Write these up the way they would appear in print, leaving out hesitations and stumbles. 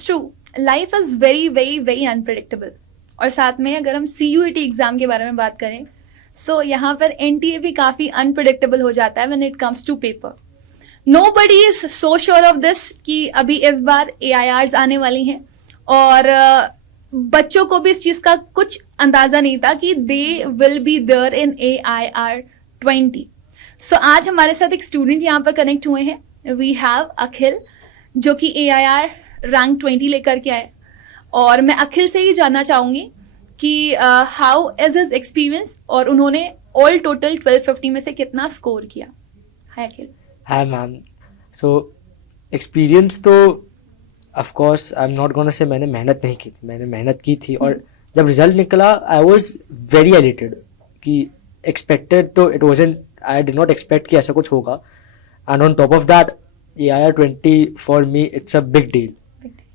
It's true, life is very very very unpredictable. और साथ में अगर हम CUET एग्जाम के बारे में बात करें, सो यहाँ पर NTA भी काफ़ी अनप्रिडिक्टेबल हो जाता है when it comes to paper. Nobody is so sure of this कि अभी इस बार AIRs आने वाली हैं, और बच्चों को भी इस चीज़ का कुछ अंदाज़ा नहीं था कि they will be there in AIR 20। So आज हमारे साथ एक स्टूडेंट यहाँ पर कनेक्ट हुए हैं। वी हैव अखिल, जो कि AIR रैंक 20 लेकर के आए, और मैं अखिल से ही जानना चाहूँगी कि हाउ इज हिज एक्सपीरियंस, और उन्होंने ऑल टोटल 1250 में से कितना स्कोर किया। Hi Akhil. Hi ma'am. So experience तो of course I am not gonna say मैंने मेहनत नहीं की थी, मैंने मेहनत की थी, और जब रिजल्ट निकला आई वाज वेरी एलिटेड कि एक्सपेक्टेड तो it wasn't, I did not expect कि ऐसा कुछ होगा। And on top of that AIR 20 for me it's a big deal,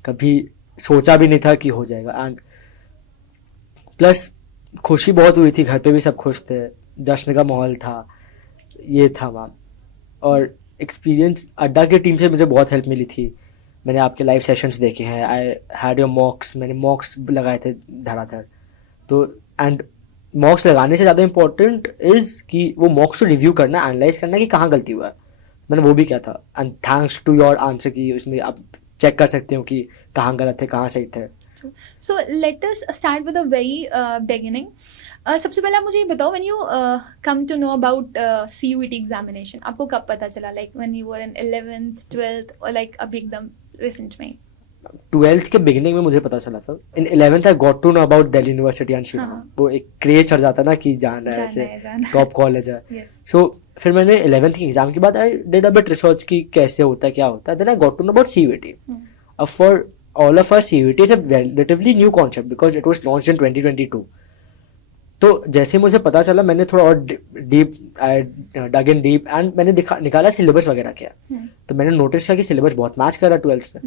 कभी सोचा भी नहीं था कि हो जाएगा। एंड प्लस खुशी बहुत हुई थी, घर पे भी सब खुश थे, जश्न का माहौल था, ये था मैम। और एक्सपीरियंस अड्डा की टीम से मुझे बहुत हेल्प मिली थी। मैंने आपके लाइव सेशंस देखे हैं, आई हैड योर मॉक्स, मैंने मॉक्स लगाए थे धड़ाधड़। तो एंड मॉक्स लगाने से ज़्यादा इंपॉर्टेंट इज़ कि वो मॉक्स को रिव्यू करना, एनालाइज करना कि कहाँ गलती हुआ है। मैंने वो भी किया था, and thanks to your answer कि उसमें आप चेक कर सकते हो कि कहाँ गलत है कहाँ सही थे। So let us start with a very beginning. सबसे पहले आप मुझे ये बताओ, when you come to know about CUET examination, आपको कब पता चला? Like when you were in 11th 12th, और लाइक अभी एकदम रिसेंट में? 12th के बिगिनिंग में मुझे पता चला था। In 11th I got to know about Delhi university and Shillong. वो एक क्रेज चढ़ जाता ना कि जाना है, ऐसे टॉप कॉलेज है। सो फिर मैंने 11th के एग्जाम के बाद I did a bit research कि कैसे होता है क्या होता है। Then I got to know about CUET। अब for all of us CUET is a relatively new concept because it was launched in 2022। तो जैसे मुझे पता चला मैंने थोड़ा और deep dug in deep, and मैंने निकाला सिलेबस वगैरह क्या। तो मैंने नोटिस किया कि सिलेबस बहुत मैच कर रहा 12th से।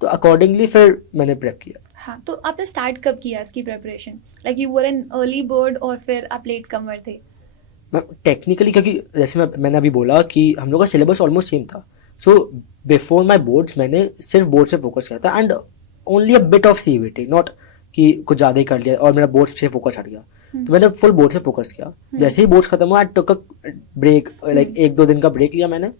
तो अकॉर्डिंगली फिर मैंने प्रेप किया। हाँ, तो आपने स्टार्ट कब किया इसकी preparation? Like you were an early bird और फिर आप लेट कमर थे? टेक्निकली क्योंकि जैसे मैंने अभी बोला कि हम लोग का सिलेबस ऑलमोस्ट सेम था। सो बिफोर माई बोर्ड्स मैंने सिर्फ बोर्ड से फोकस किया था, and only a bit of CUET, not कि कुछ ज़्यादा ही कर लिया और मेरा बोर्ड्स से फोकस हट गया। तो मैंने फुल बोर्ड से फोकस किया। जैसे ही बोर्ड्स खत्म हुआ आई टुक अ ब्रेक, लाइक 1-2 दिन का ब्रेक लिया मैंने,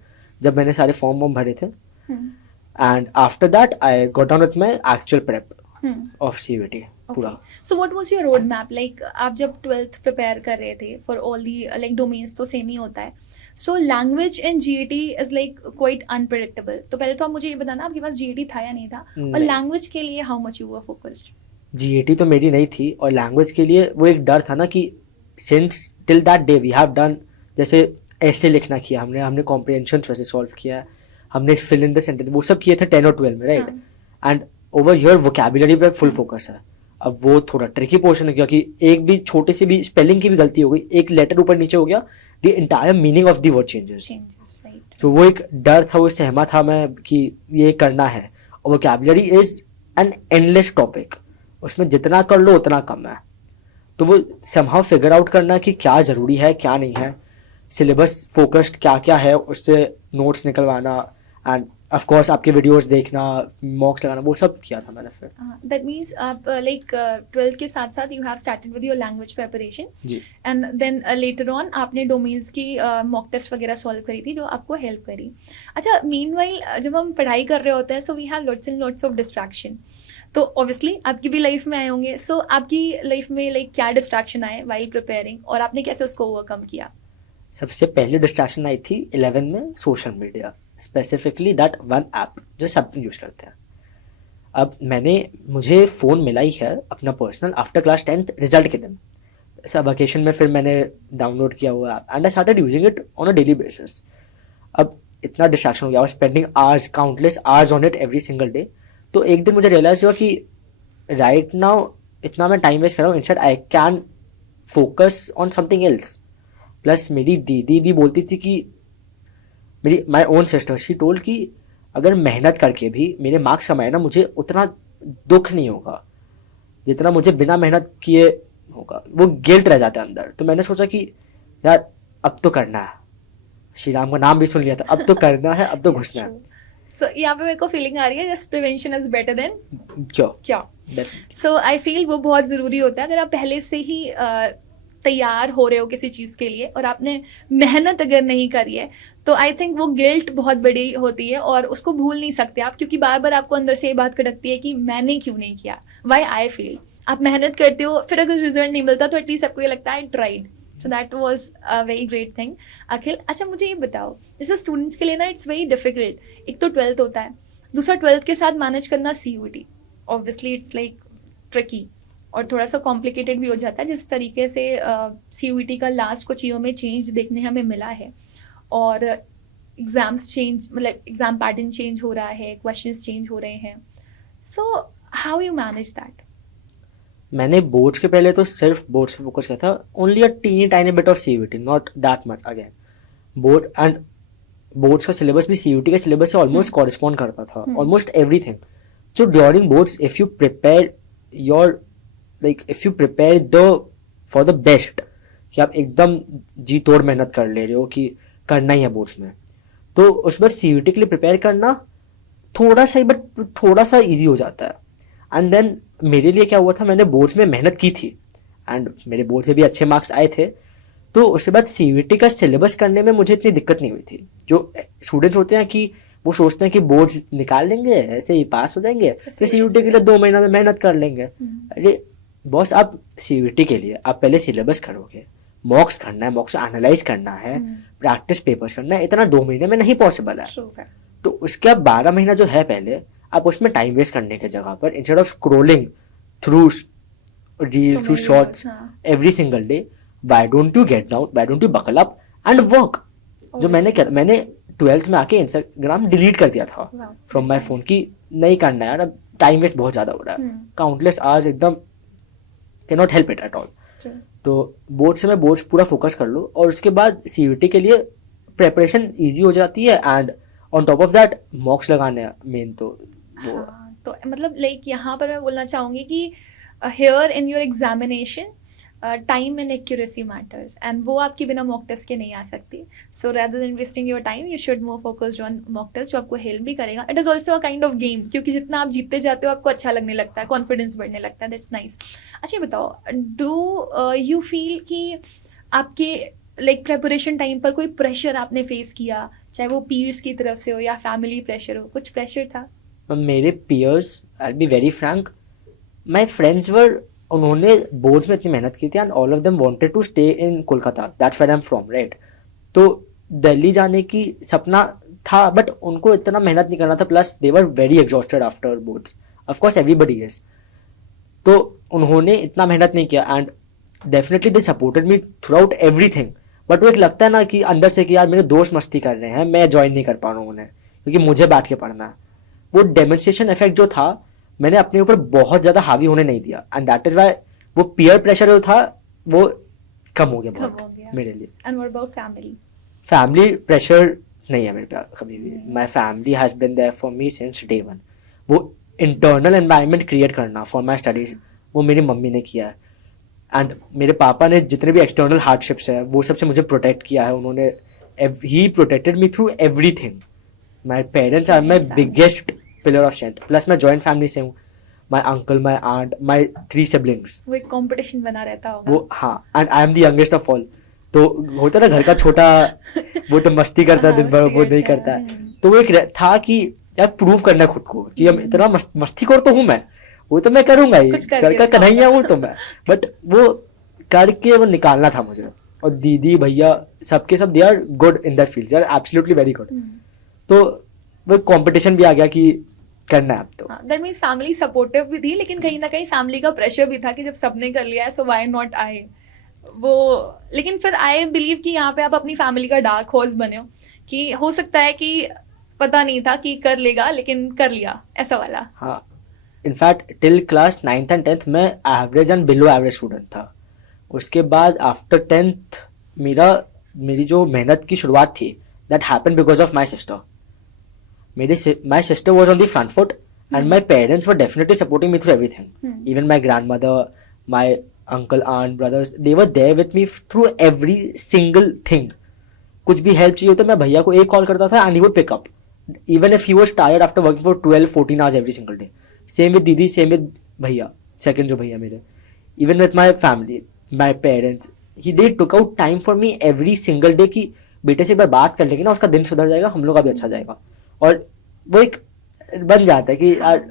जब मैंने सारे फॉर्म वॉर्म भरे थे। And after that I got on with my actual prep of CUET पूरा। So what was your road map? Like आप जब 12th प्रिपेयर कर रहे थे for all the like domains तो सेम ही होता है। So language in GAT is like quite unpredictable. तो पहले तो आप मुझे ये बताना आपके पास GAT था या नहीं था, और लैंग्वेज के लिए how much you were focused? GAT तो मेरी नहीं थी, और लैंग्वेज के लिए वो एक डर था ना कि since till that day we have done, जैसे ऐसे लिखना किया हमने कॉम्प्रिहेंशन वैसे सॉल्व किया है, हमने फिल इन द सेंटेंस वो सब किए थे 10 और 12 में, right. And over here vocabulary पे फुल फोकस है। अब वो थोड़ा ट्रिकी पोर्शन है क्योंकि एक भी छोटे से भी स्पेलिंग की भी गलती हो गई, एक लेटर ऊपर नीचे हो गया, the entire meaning of the word changes. तो वो एक डर था, वो सहमा था मैं कि ये करना है। और vocabulary is an endless topic, उसमें जितना कर लो उतना कम है। तो वो समहाउ फिगर आउट करना कि क्या ज़रूरी है क्या नहीं है, सिलेबस फोकस्ड क्या क्या है, उससे नोट्स निकलवाना, एंड ऑफ कोर्स आपके वीडियोस देखना, मॉक्स लगाना, वो सब किया था मैंने फिर। दैट मीन्स आप लाइक 12th के साथ साथ you have started with your language preparation, and then later on आपने डोमेन्स की मॉक टेस्ट वगैरह सॉल्व करी थी जो आपको हेल्प करी। अच्छा, मीनवाइल जब हम पढ़ाई कर रहे होते हैं so we have lots and lots of distraction. तो ऑब्वियसली आपकी भी लाइफ में आए होंगे। सो आपकी लाइफ में लाइक क्या डिस्ट्रैक्शन आए वाइल प्रिपेयरिंग, और आपने कैसे उसको ओवरकम किया? सबसे पहले डिस्ट्रैक्शन आई थी 11 में social media, specifically that one app जो सब यूज़ करते हैं। अब मुझे फ़ोन मिला ही है अपना personal after class 10th result के दिन, सब वेकेशन में फिर मैंने डाउनलोड किया हुआ app, and I started using it on a daily basis. अब इतना डिस्ट्रैक्शन हो गया, I was spending hours, countless hours on it every single day. तो एक दिन मुझे रियलाइज़ हुआ कि राइट नाउ इतना मैं टाइम वेस्ट कर रहा हूँ, instead I can focus on something else. Plus मेरी दीदी भी बोलती थी कि मेरी my own sister, she told कि अगर मेहनत करके भी मेरे मार्क्स कमाए ना, मुझे उतना दुख नहीं होगा जितना मुझे बिना मेहनत किए होगा, वो गिल्ट रह जाता है अंदर। तो मैंने सोचा कि यार अब तो करना है, श्री राम का नाम भी सुन लिया था, अब तो करना है, अब तो घुसना है। सो यहाँ पे मेरे को फीलिंग आ रही है just prevention is better than cure क्या. डेफिनेटली. सो आई फील वो बहुत ज़रूरी होता है. अगर आप पहले से ही तैयार हो रहे हो किसी चीज़ के लिए और आपने मेहनत अगर नहीं करी है तो आई थिंक वो गिल्ट बहुत बड़ी होती है और उसको भूल नहीं सकते आप, क्योंकि बार बार आपको अंदर से ये बात खटकती है कि मैंने क्यों नहीं किया. वाई आई फील आप मेहनत करते हो, फिर अगर रिजल्ट नहीं मिलता तो एटलीस्ट आपको ये लगता है I tried. So that was a very great thing. Akhil, अच्छा मुझे ये बताओ, जैसे स्टूडेंट्स के लिए ना इट्स वेरी डिफिकल्ट. एक तो 12th होता है, दूसरा 12th के साथ मैनेज करना CUET. Obviously it's like tricky और थोड़ा सा कॉम्प्लिकेटेड भी हो जाता है. जिस तरीके से CUET का लास्ट कुछ ईयर में चेंज देखने हमें मिला है और एग्ज़ाम्स चेंज, मतलब एग्ज़ाम पैटर्न चेंज हो रहा है, क्वेश्चंस चेंज हो रहे हैं. So how you manage that? मैंने बोर्ड्स के पहले तो सिर्फ बोर्ड्स पे फोकस किया था. Only a tiny tiny bit of CUET, not that much again. Board and boards का सिलेबस भी CUET के सिलेबस से ऑलमोस्ट कॉरेस्पॉन्ड करता था, almost everything. So during boards if you prepare your if you prepare the for the best, कि आप एकदम जी तोड़ मेहनत कर ले रहे हो कि करना ही है बोर्ड्स में, तो उस बार CUET के लिए प्रिपेयर करना थोड़ा सा ही बट थोड़ा सा इजी हो जाता है. एंड देन मेरे लिए क्या हुआ था, मैंने बोर्ड्स में मेहनत की थी एंड मेरे बोर्ड से भी अच्छे मार्क्स आए थे. तो उसके बाद CUET का सिलेबस करने में मुझे इतनी दिक्कत नहीं हुई थी. जो स्टूडेंट्स होते हैं कि वो सोचते हैं कि बोर्ड्स निकाल लेंगे ऐसे ही पास हो जाएंगे, फिर CUET के लिए 2 महीना में मेहनत कर लेंगे. अरे बॉस, आप CUET के लिए आप पहले सिलेबस करोगे, मॉक्स करना है, मॉक्स एनालाइज करना है, प्रैक्टिस पेपर्स करना है, इतना 2 महीने में नहीं पॉसिबल है. तो उसके अब 12 महीना जो है पहले, आप उसमें टाइम वेस्ट करने की जगह पर instead of scrolling through reels, through shorts every single day, why don't you get down, why don't you buckle up and work. जो मैंने किया, मैंने 12th में आके इंस्टाग्राम डिलीट कर दिया था फ्रॉम माई फोन की नहीं करना यार, अब टाइम वेस्ट बहुत ज्यादा हो रहा है. काउंटलेस आवर्स एकदम can not help it at all. तो बोर्ड से मैं बोर्ड्स पूरा फोकस कर लूँ और उसके बाद CUET के लिए प्रेपरेशन ईजी हो जाती है. And on top of that मॉक्स लगाने हैं मेन. तो तो मतलब लाइक यहाँ पर मैं बोलना चाहूँगी कि here in your examination time and accuracy matters, and वो आपके बिना मॉक टेस्ट के नहीं आ सकती. So rather than wasting your time you should more focused on mock test, जो आपको हेल्प भी करेगा. It is also a kind of game, क्योंकि जितना आप जीतते जाते हो आपको अच्छा लगने लगता है, कॉन्फिडेंस बढ़ने लगता है. That's nice. अच्छा बताओ, डू यू फील कि आपके लाइक प्रेपरेशन टाइम पर कोई प्रेशर आपने फेस किया, चाहे वो पीयर्स की तरफ से हो या फैमिली प्रेशर हो? कुछ प्रेशर था? मेरे peers, I be very frank, my friends were, उन्होंने बोर्ड्स में इतनी मेहनत की थी and all of them wanted to stay in Kolkata, that's where I am from, right. तो दिल्ली जाने की सपना था बट उनको इतना मेहनत नहीं करना था, plus they were very exhausted after boards. Of course everybody is. तो उन्होंने इतना मेहनत नहीं किया and definitely they supported me through out everything. But वो एक लगता है ना कि अंदर से कि यार मेरे दोस्त मस्ती कर रहे हैं, मैं ज्वाइन नहीं कर पा रहा हूँ उन्हें क्योंकि मुझे बैठ के पढ़ना है. वो डेमोन्स्ट्रेशन इफेक्ट जो था मैंने अपने ऊपर बहुत ज्यादा हावी होने नहीं दिया एंड दैट इज व्हाई वो पीयर प्रेशर जो था वो कम हो गया बहुत मेरे लिए. And what about family? Family pressure नहीं है मेरे पे कभी भी. My family has been there for me since day one. वो इंटरनल एनवायरनमेंट क्रिएट करना फॉर माय स्टडीज वो मेरी मम्मी ने किया है. एंड मेरे पापा ने जितने भी एक्सटर्नल हार्डशिप्स है वो सबसे मुझे प्रोटेक्ट किया है. उन्होंने ही protected me through everything. My parents are my biggest pillar of strength. Plus मैं जॉइंट फैमिली से हूँ. My uncle, my aunt, my 3 siblings. वो एक कंपटीशन बना रहता होगा. वो हाँ, and I am the youngest of all. तो होता ना घर का छोटा, वो तो मस्ती करता है दिन भर, वो नहीं करता है. तो वो एक था कि यार प्रूव करना खुद को कि हम इतना मस्तीखोर तो हूँ मैं, वो तो मैं करूंगा ही, घर का कन्हैया हूँ तो मैं. बट वो करके वो निकालना था मुझे. और दीदी भैया सबके सब they are good in that field, they are absolutely very good. तो वो कंपटीशन भी आ गया कि करना है अब. तो दैट मींस फैमिली सपोर्टिव भी थी, लेकिन कहीं ना कहीं फैमिली का प्रेशर भी था कि जब सबने कर लिया है सो व्हाई नॉट आई. वो लेकिन फिर आई बिलीव कि यहाँ पे आप अपनी फैमिली का डार्क हॉर्स बने हो, कि हो सकता है कि पता नहीं था कि कर लेगा लेकिन कर लिया, ऐसा वाला. हाँ, in fact till class 9th and 10th मैं average and below average student था. उसके बाद आफ्टर 10th मेरी जो मेहनत की शुरुआत थी that happened because of my sister. My sister was on the front foot and my parents were definitely supporting me through everything. Even my grandmother, my uncle, aunt, brothers, they were there with me through every single thing. कुछ भी help चाहिए तो मैं भैया को एक call करता था and he would pick up. even if he was tired after working for 12-14 hours every single day. Same with Didi, same with Bhaiya, second जो भैया मेरे. Even with my family, my parents, they took out time for me every single day कि बेटे से एक बार बात कर लेंगे ना, उसका दिन सुधर जाएगा, हम लोग का भी अच्छा जाएगा. और वो एक बन जाता है कि यार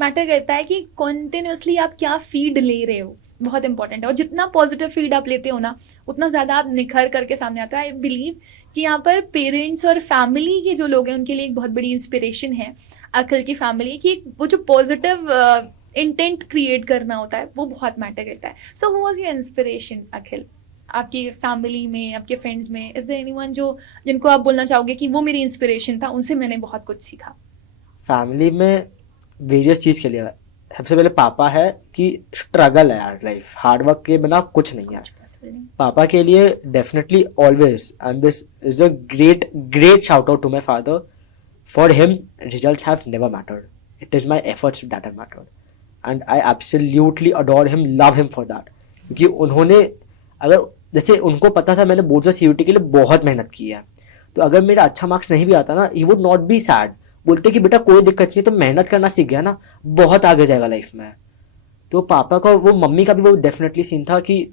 मैटर करता है कि कॉन्टिन्यूसली आप क्या फीड ले रहे हो, बहुत इंपॉर्टेंट है. और जितना पॉजिटिव फीड आप लेते हो ना, उतना ज़्यादा आप निखर करके सामने आता है. आई बिलीव कि यहाँ पर पेरेंट्स और फैमिली के जो लोग हैं उनके लिए एक बहुत बड़ी इंस्पिरेशन है अखिल की फैमिली की. वो जो पॉजिटिव इंटेंट क्रिएट करना होता है वो बहुत मैटर करता है. So who was your inspiration Akhil, आपकी फैमिली में, आपके फ्रेंड्स में? इज देयर एनीवन जो जिनको आप बोलना चाहोगे कि वो मेरी इंस्पिरेशन था, उनसे मैंने बहुत कुछ सीखा? फैमिली में वेरियस चीज़ के लिए सबसे पहले पापा है कि स्ट्रगल है यार, लाइफ हार्ड वर्क के बिना कुछ नहीं है. पापा के लिए definitely always, and this is a great shout out to my father. For him results have never mattered, it is my efforts that have mattered, and I absolutely adore him, love him for that. क्योंकि उन्होंने, अगर जैसे उनको पता था मैंने boards और CUT के लिए बहुत मेहनत की है, तो अगर मेरा अच्छा मार्क्स नहीं भी आता ना, he would not be sad. बोलते कि बेटा कोई दिक्कत नहीं, तो मेहनत करना सीख गया ना, बहुत आगे जाएगा लाइफ में. तो पापा का वो, मम्मी का भी वो डेफिनेटली सीन था कि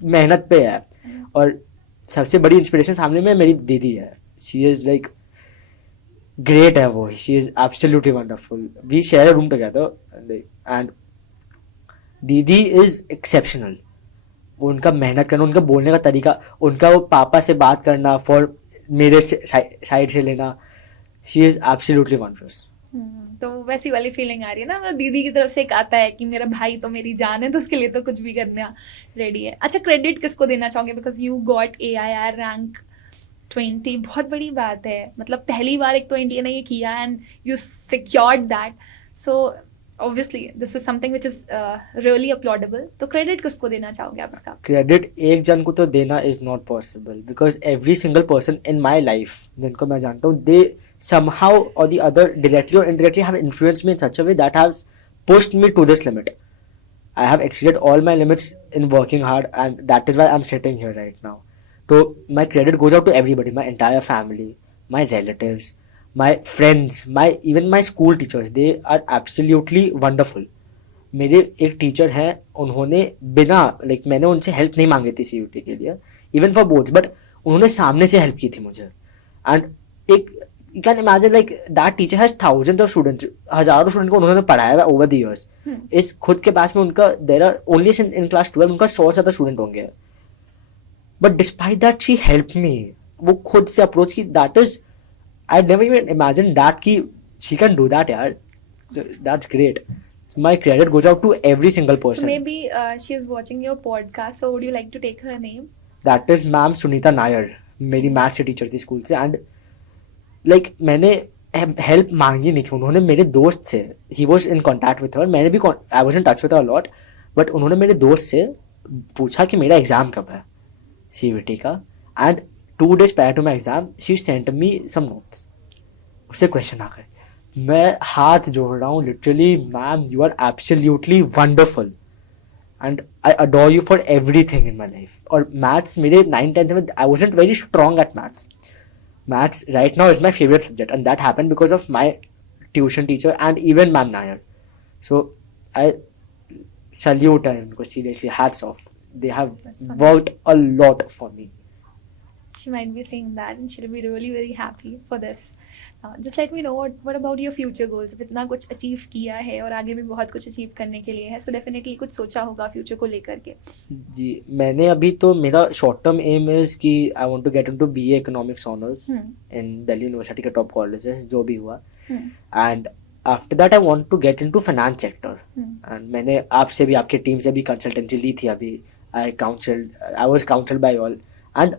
मेहनत पे है. और सबसे बड़ी इंस्पिरेशन फैमिली में मेरी दीदी है. शी इज लाइक ग्रेट है वो, she is absolutely wonderful. We share a room together and दीदी इज एक्सेप्शनल. उनका मेहनत करना, उनका बोलने का तरीका, उनका वो पापा से बात करना, फॉर मेरे साइड से लेना, शी इज एब्सोल्युटली वंडरस. तो वैसी वाली फीलिंग आ रही है ना, मतलब दीदी की तरफ से एक आता है कि मेरा भाई तो मेरी जान है, तो उसके लिए तो कुछ भी करना रेडी है. अच्छा, क्रेडिट किसको देना चाहोगे? Because you got AIR rank 20, बहुत बड़ी बात है. मतलब पहली बार एक तो इंडिया ने ये किया and you secured that. So obviously this is something which is really applaudable. तो क्रेडिट किसको देना चाहोगे आप इसका? क्रेडिट एक जन को तो देना is not possible, because every single person in my life जिनको मैं जानता हूँ, दे somehow or the other, directly or indirectly, have influenced me in such a way that has pushed me to this limit. I have exceeded all my limits in working hard, and that is why I'm sitting here right now. So my credit goes out to everybody, my entire family, my relatives, my friends, even my school teachers. They are absolutely wonderful. मेरे एक teacher हैं, उन्होंने बिना मैंने उनसे help नहीं मांगी थी CUT के लिए, इवन फॉर बोर्ड्स, बट उन्होंने सामने से हेल्प की थी मुझे. एंड एक you can imagine like that teacher has thousands of students, हजारों स्टूडेंट को उन्होंने पढ़ाया है over the years. इस खुद के पास में उनका there are only in class 12 उनका 100 से ज़्यादा स्टूडेंट होंगे. But despite that she helped me. वो खुद से अप्रोच की. That is, I never even imagined that कि she can do that यार. So that's great. So my credit goes out to every single person. So maybe she is watching your podcast. So would you like to take her name? That is ma'am Sunita Nair. मेरी maths की teacher थी school से. And मैंने help मांगी नहीं थी, उन्होंने मेरे दोस्त से, he was in contact with her, मैंने भी I was in touch with her lot, but उन्होंने मेरे दोस्त से पूछा कि मेरा एग्ज़ाम कब है CUT का. And 2 days prior to my exam she sent me some notes. उससे क्वेश्चन आ गए. मैं हाथ जोड़ रहा हूँ literally, ma'am you are absolutely wonderful and I adore you for everything in my life. और मैथ्स मेरे 9th-10th में I wasn't very strong at maths. Maths right now is my favorite subject, and that happened because of my tuition teacher and even Ma'am Nair. So I salute her, seriously, hats off. They have worked a lot for me. She might be saying that and she'll be really very happy for this. Just let me know what about your future goals? अब इतना कुछ achieve किया है और आगे भी बहुत कुछ अचीव करने के लिए है, so definitely कुछ सोचा होगा फ्यूचर को लेकर के. जी, मैंने अभी तो मेरा शॉर्ट टर्म एम इज कि I want to get into BA economics honours in Delhi university के टॉप कॉलेजेस, जो भी हुआ. And after that I want to get into finance sector. And मैंने आपसे भी, आपके टीम से भी कंसल्टेंसी ली थी अभी. I was counselled by all, and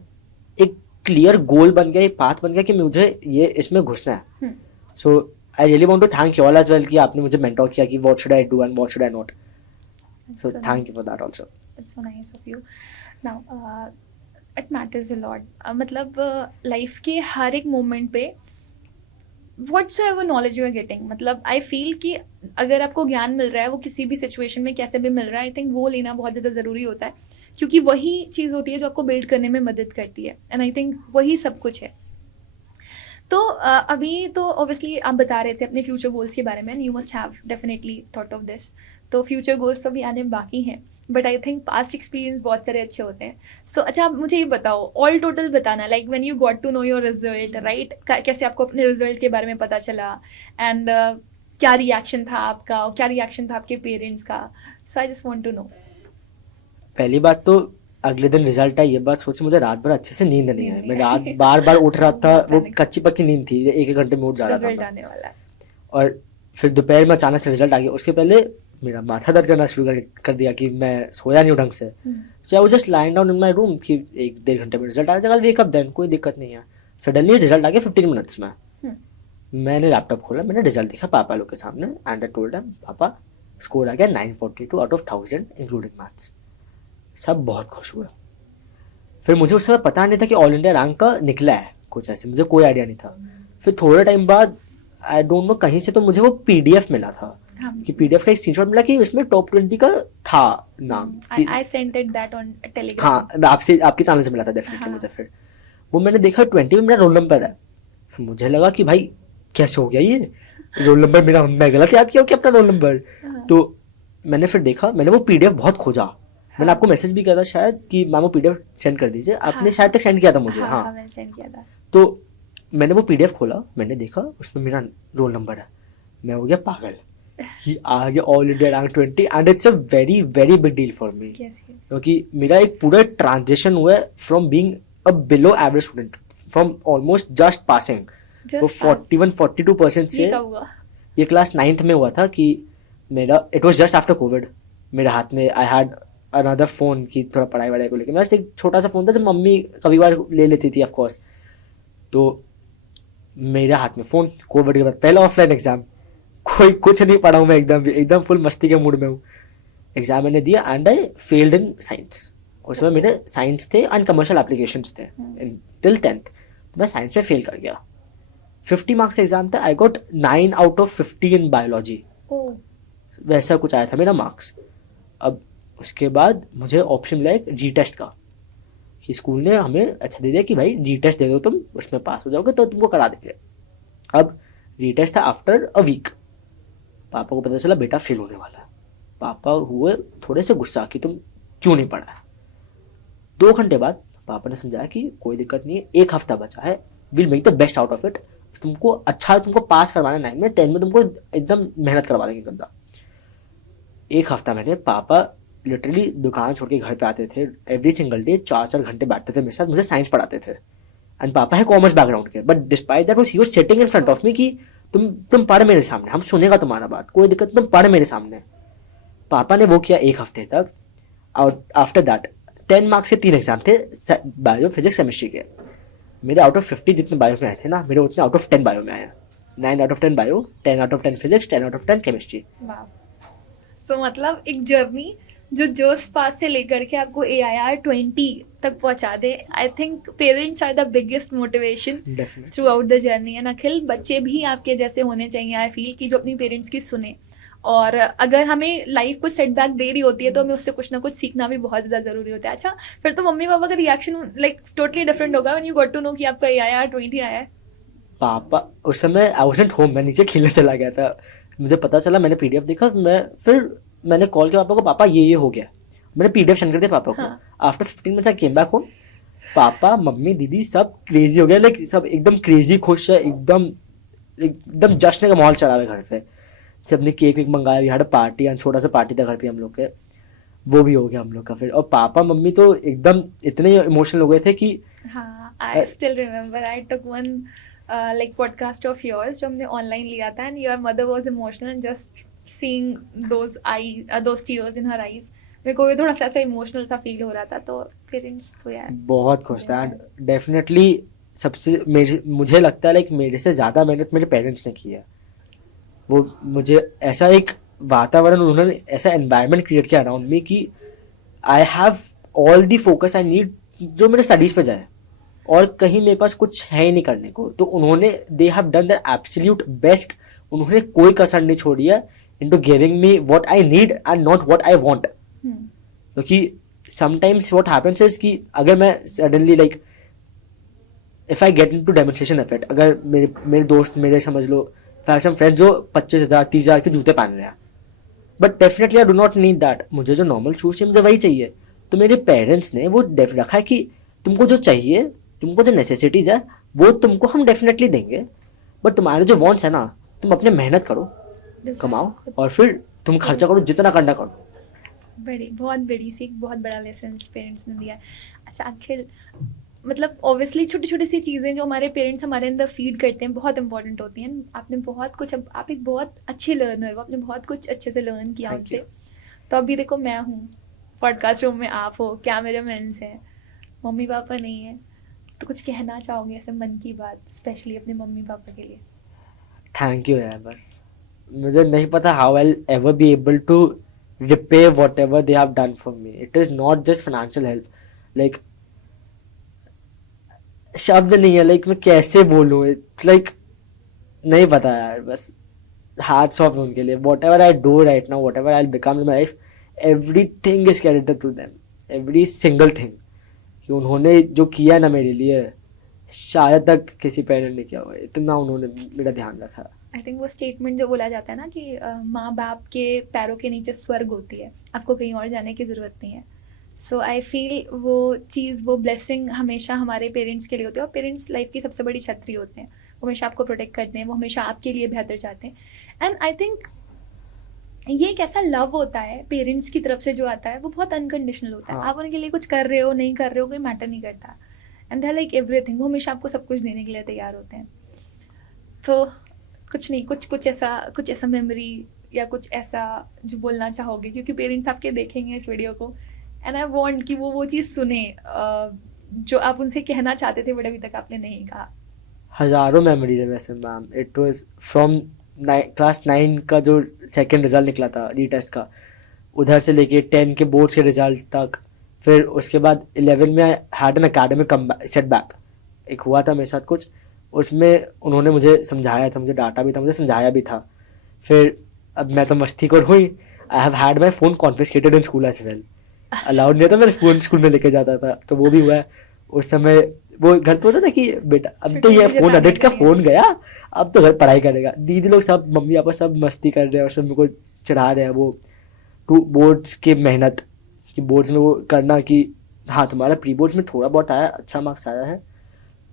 एक क्लियर गोल बन गया, एक पाथ बन गया कि मुझे ये इसमें घुसना है. So I really want to thank you all as well कि आपने मुझे मेंटोर किया कि what should I do and what should I not. So thank you for that also. It's so nice of you. Now it matters a lot. मतलब life के हर एक moment पे whatsoever knowledge you are getting, मतलब I feel कि अगर आपको ज्ञान मिल रहा है वो किसी भी सिचुएशन में कैसे भी मिल रहा है, आई थिंक वो लेना बहुत ज़्यादा ज़रूरी होता है, क्योंकि वही चीज़ होती है जो आपको बिल्ड करने में मदद करती है. एंड आई थिंक वही सब कुछ है. तो अभी तो ऑब्वियसली आप बता रहे थे अपने फ्यूचर गोल्स के बारे में, you must have definitely thought of this. तो फ्यूचर गोल्स अभी आने बाकी हैं, but I think past experience बहुत सारे अच्छे होते हैं। सो अच्छा, आप मुझे ये बताओ, ऑल टोटल बताना, like when you got to know your result, right, कैसे आपको अपने रिजल्ट के बारे में पता चला, एंड क्या रिएक्शन था आपका और क्या रिएक्शन था आपके पेरेंट्स का। So I just want to know. पहली बात तो अगले दिन रिजल्ट आई, ये बात सोचे मुझे रात भर अच्छे से नींद नहीं आई। मैं रात बार बार उठ रहा था, वो कच्ची पक्की नींद थी, एक एक घंटे में उठ जा रहा था रिजल्ट मैं। आने वाला है। और फिर दोपहर में अचानक से रिजल्ट आ गया। उसके पहले मेरा माथा दर्द करना शुरू कर दिया कि मैं सोया नहीं हूँ ढंग से। So I was just lying down in my room कि 1-1.5 घंटे में रिजल्ट आ जाएगा, वेक अप देन, कोई दिक्कत नहीं है। सडनली रिजल्ट आ गया 15 मिनट्स में। मैंने लैपटॉप खोला, मैंने रिजल्ट देखा पापा लोग के सामने, एंड आई टोल्ड देम पापा स्कोर आ गया 942 आउट ऑफ 1000 इंक्लूडिंग मैथ्स। सब बहुत खुश हुए। फिर मुझे उस समय पता नहीं था कि ऑल इंडिया रैंक का निकला है कुछ ऐसे, मुझे कोई आइडिया नहीं था। फिर थोड़े टाइम बाद आई डोंट नो कहीं से तो मुझे वो पीडीएफ मिला था, कि पीडीएफ का एक स्क्रीनशॉट मिला कि उसमें टॉप 20 का था नाम। I sent it that on Telegram. हाँ, आपके चैनल से मिला था डेफिनेटली मुझे। फिर वो मैंने देखा 20 में मेरा रोल नंबर है। फिर मुझे लगा कि भाई कैसे हो गया ये रोल नंबर मेरा, मैं गलत याद किया क्या अपना रोल नंबर। तो मैंने फिर देखा, मैंने वो पीडीएफ बहुत खोजा। मैंने आपको मैसेज भी किया था शायद कि मैम वो पीडीएफ सेंड कर दीजिए, आपने शायद तक सेंड किया था मुझे। हाँ, मैंने सेंड किया था। तो मैंने वो पीडीएफ खोला, मैंने देखा उसमें मेरा रोल नंबर है। मैं हो गया पागल कि आ गया all India rank 20, and it's a very very big deal for me, क्योंकि मेरा एक पूरा ट्रांजिशन हुआ है from being a below average student, from almost just passing, वो 41-42% से ये क्लास 9th में हुआ था कि मेरा, it was just after Covid, मेरे हाथ में आई हैड अनदर फोन की थोड़ा पढ़ाई वढ़ाई को लेकर। मेरा एक छोटा सा फोन था जो मम्मी कभी बार ले लेती थी ऑफ कोर्स। तो मेरे हाथ में फोन, कोविड के बाद पहला ऑफलाइन एग्जाम, कोई कुछ नहीं पढ़ा हूँ मैं, एकदम फुल मस्ती के मूड में हूँ। एग्जाम मैंने दिया and I failed in science. उस समय मेरे साइंस थे एंड कमर्शियल एप्लीकेशंस थे टिल 10th, तो मैं साइंस में फेल कर गया। 50 मार्क्स एग्जाम था, I got 9 out of 50 in biology, वैसा कुछ आया था मेरा मार्क्स। अब उसके बाद मुझे ऑप्शन मिला एक रीटेस्ट का, कि स्कूल ने हमें अच्छा दे दिया कि भाई रीटेस्ट दे दो, तुम उसमें पास हो जाओगे तो तुमको करा देंगे। अब रीटेस्ट था आफ्टर अ वीक, पापा को पता चला बेटा फेल होने वाला है। पापा हुए थोड़े से गुस्सा कि तुम क्यों नहीं पढ़ा है। 2 घंटे बाद पापा ने समझाया कि कोई दिक्कत नहीं है, 1 हफ्ता बचा है, will make the best out of it, तुमको अच्छा, तुमको पास करवाना 9 में, 10 में तुमको एकदम मेहनत करवा देंगे गंदा। 1 हफ्ता मैंने, पापा लिटरली दुकान छोड़ के घर पे आते थे एवरी सिंगल डे, 4-4 घंटे बैठते थे मेरे साथ, मुझे साइंस पढ़ाते थे। एंड पापा है कॉमर्स बैकग्राउंड के, but despite that he was sitting in front of me कि तुम पढ़ मेरे सामने, हम सुनेगा तुम्हारा बात, कोई दिक्कत, तुम पढ़ मेरे सामने। पापा ने वो किया 1 हफ्ते तक। और आफ्टर दैट 10 मार्क्स से 3 एग्जाम थे, बायो, फिजिक्स, केमिस्ट्री के। मेरे आउट ऑफ 50 जितने बायो में आए थे ना, मेरे उतने आउट ऑफ 10 बायो में आए। 9 out of 10 bio, 10 out of 10 physics, 10 out of 10 chemistry. So मतलब एक जर्नी जो जोस पास से लेकर के आपको AIR 20 तक पहुंचा दे। I think parents are the biggest motivation throughout the journey. And Akhil, बच्चे भी आपके जैसे होने चाहिए, आई फील, कि जो अपनी पेरेंट्स की सुने, और अगर हमें लाइफ कुछ सेटबैक दे रही होती है तो हमें उससे कुछ ना कुछ सीखना भी बहुत ज़्यादा ज़रूरी होता है। अच्छा, फिर तो मम्मी पापा का रिएक्शन लाइक टोटली डिफरेंट होगा when you got to know कि आपका AIR 20 आया है। पापा उस समय आई वाज़न्ट होम, मैं नीचे खेलने चला गया था। मुझे पता चला, मैंने पीडीएफ देखा, फिर मैंने कॉल किया पापा को, पापा ये हो गया, मैंने पीडीएफ सेंड कर दिया पापा को। After 15 minutes I came back home, papa mummy दीदी सब क्रेजी हो गया, लाइक सब एकदम क्रेजी खुश है, एकदम जश्न का माहौल चढ़ा हुआ है घर पे। सबने केक वेक मंगाया, we had a party, and छोटा सा पार्टी था घर पे हम लोग के, वो भी हो गया हम लोग का फिर। और पापा मम्मी तो एकदम इतने इमोशनल हो गए थे कि हाँ, I still remember I took one like podcast of yours जो हमने ऑनलाइन लिया था, and your mother was emotional, and just seeing those tears in her eyes, मेरे को भी थोड़ा सा ऐसा इमोशनल सा फील हो रहा था। तो पेरेंट्स तो यार बहुत खुश था। एंड डेफिनेटली सबसे मुझे लगता है लाइक मेरे से ज़्यादा मेहनत मेरे पेरेंट्स ने की है। वो मुझे ऐसा एक वातावरण, उन्होंने ऐसा एनवायरनमेंट क्रिएट किया अराउंड मी कि I have all the focus I need, जो मेरे स्टडीज़ पे जाए, और कहीं मेरे पास कुछ है ही नहीं करने को। तो उन्होंने, they have done the absolute best, उन्होंने कोई कसर नहीं छोड़ी है into giving me what I need and not what I want. क्योंकि समटाइम्स व्हाट हैपेंस इज कि अगर मैं suddenly like if I get into demonstration effect, अगर मेरे दोस्त मेरे समझ लो फैशन फ्रेंड जो 25,000 30,000 के जूते पहन रहे हैं, but definitely I do not need that, मुझे जो नॉर्मल शूज चाहिए मुझे वही चाहिए। तो मेरे पेरेंट्स ने वो रखा है कि तुमको जो चाहिए, तुमको जो नेसेसिटीज है वो तुमको हम डेफिनेटली देंगे, बट तुम्हारे जो वॉन्ट्स है ना, तुम अपने मेहनत करो, कमाओ और फिर तुम खर्चा करो जितना करना करो। बहुत बड़ी सीख, बहुत बड़ा लेसन पेरेंट्स ने दिया है। अच्छा अखिल, मतलब ऑब्वियसली छोटी छोटी सी चीज़ें जो हमारे पेरेंट्स हमारे अंदर फीड करते हैं बहुत इंपॉर्टेंट होती हैं। आपने बहुत कुछ, आप एक बहुत अच्छे लर्नर हो, आपने बहुत कुछ अच्छे से लर्न किया हमसे। तो अभी देखो मैं हूँ, पॉडकास्ट रूम में आप हो, कैमरा मैन्स हैं, मम्मी पापा नहीं है, तो कुछ कहना चाहोगे ऐसे मन की बात, स्पेशली अपने मम्मी पापा के लिए? थैंक यू यार, बस मुझे नहीं पता how I ever be able to repay whatever they have done for me. It is not just financial help. Like शब्द नहीं है, लाइक मैं कैसे बोलूँ, इट्स लाइक नहीं पता यार, बस hats off उनके लिए। whatever I do right now, whatever I'll become in my life, everything is credited to them, every single thing। कि उन्होंने जो किया ना मेरे लिए, शायद तक किसी पेरेंट ने किया हुआ, इतना उन्होंने मेरा ध्यान रखा। आई थिंक वो स्टेटमेंट जो बोला जाता है ना कि माँ बाप के पैरों के नीचे स्वर्ग होती है, आपको कहीं और जाने की ज़रूरत नहीं है। सो आई फील वो चीज़, वो ब्लेसिंग हमेशा हमारे पेरेंट्स के लिए होती है, और पेरेंट्स लाइफ की सबसे बड़ी छतरी होते हैं। वो हमेशा आपको प्रोटेक्ट करते हैं, वो हमेशा आपके लिए बेहतर चाहते हैं। एंड आई थिंक ये एक ऐसा लव होता है पेरेंट्स की तरफ से जो आता है, वो बहुत अनकंडीशनल होता है। आप उनके लिए कुछ कर रहे हो नहीं कर रहे हो कोई मैटर नहीं करता, and they are like everything, वो हमेशा आपको सब कुछ देने के लिए तैयार होते हैं। तो कुछ नहीं, कुछ ऐसा मेमोरी या कुछ ऐसा जो बोलना चाहोगे, क्योंकि पेरेंट्स आपके देखेंगे इस वीडियो को, एंड आई वांट कि वो चीज़ सुने जो आप उनसे कहना चाहते थे बट अभी तक आपने नहीं कहा। हज़ारों मेमोरीज है वैसे ma'am. It was from class 9 का जो सेकंड रिजल्ट निकला था रीटेस्ट का, उधर से लेके 10 के बोर्ड्स के रिजल्ट तक, फिर उसके बाद 11 में हैड एन एकेडमिक सेटबैक एक हुआ था मेरे साथ कुछ, उसमें उन्होंने मुझे समझाया था, मुझे डांटा भी था, मुझे समझाया भी था। फिर अब मैं तो मस्ती कर हुई, I have had my phone confiscated in school as well. Allowed नहीं था मेरे फ़ोन स्कूल में लेके जाता था, तो वो भी हुआ है। उस समय वो घर पे होता ना कि बेटा अब तो ये फ़ोन एडिक्ट का फ़ोन गया, अब तो घर पढ़ाई करेगा। दीदी लोग सब, मम्मी पापा सब मस्ती कर रहे हैं, उसमें मेरे को चढ़ा रहे हैं वो टू बोर्ड्स की मेहनत, कि बोर्ड्स में वो करना कि हाँ तुम्हारा प्री बोर्ड्स में थोड़ा बहुत आया, अच्छा मार्क्स आया है,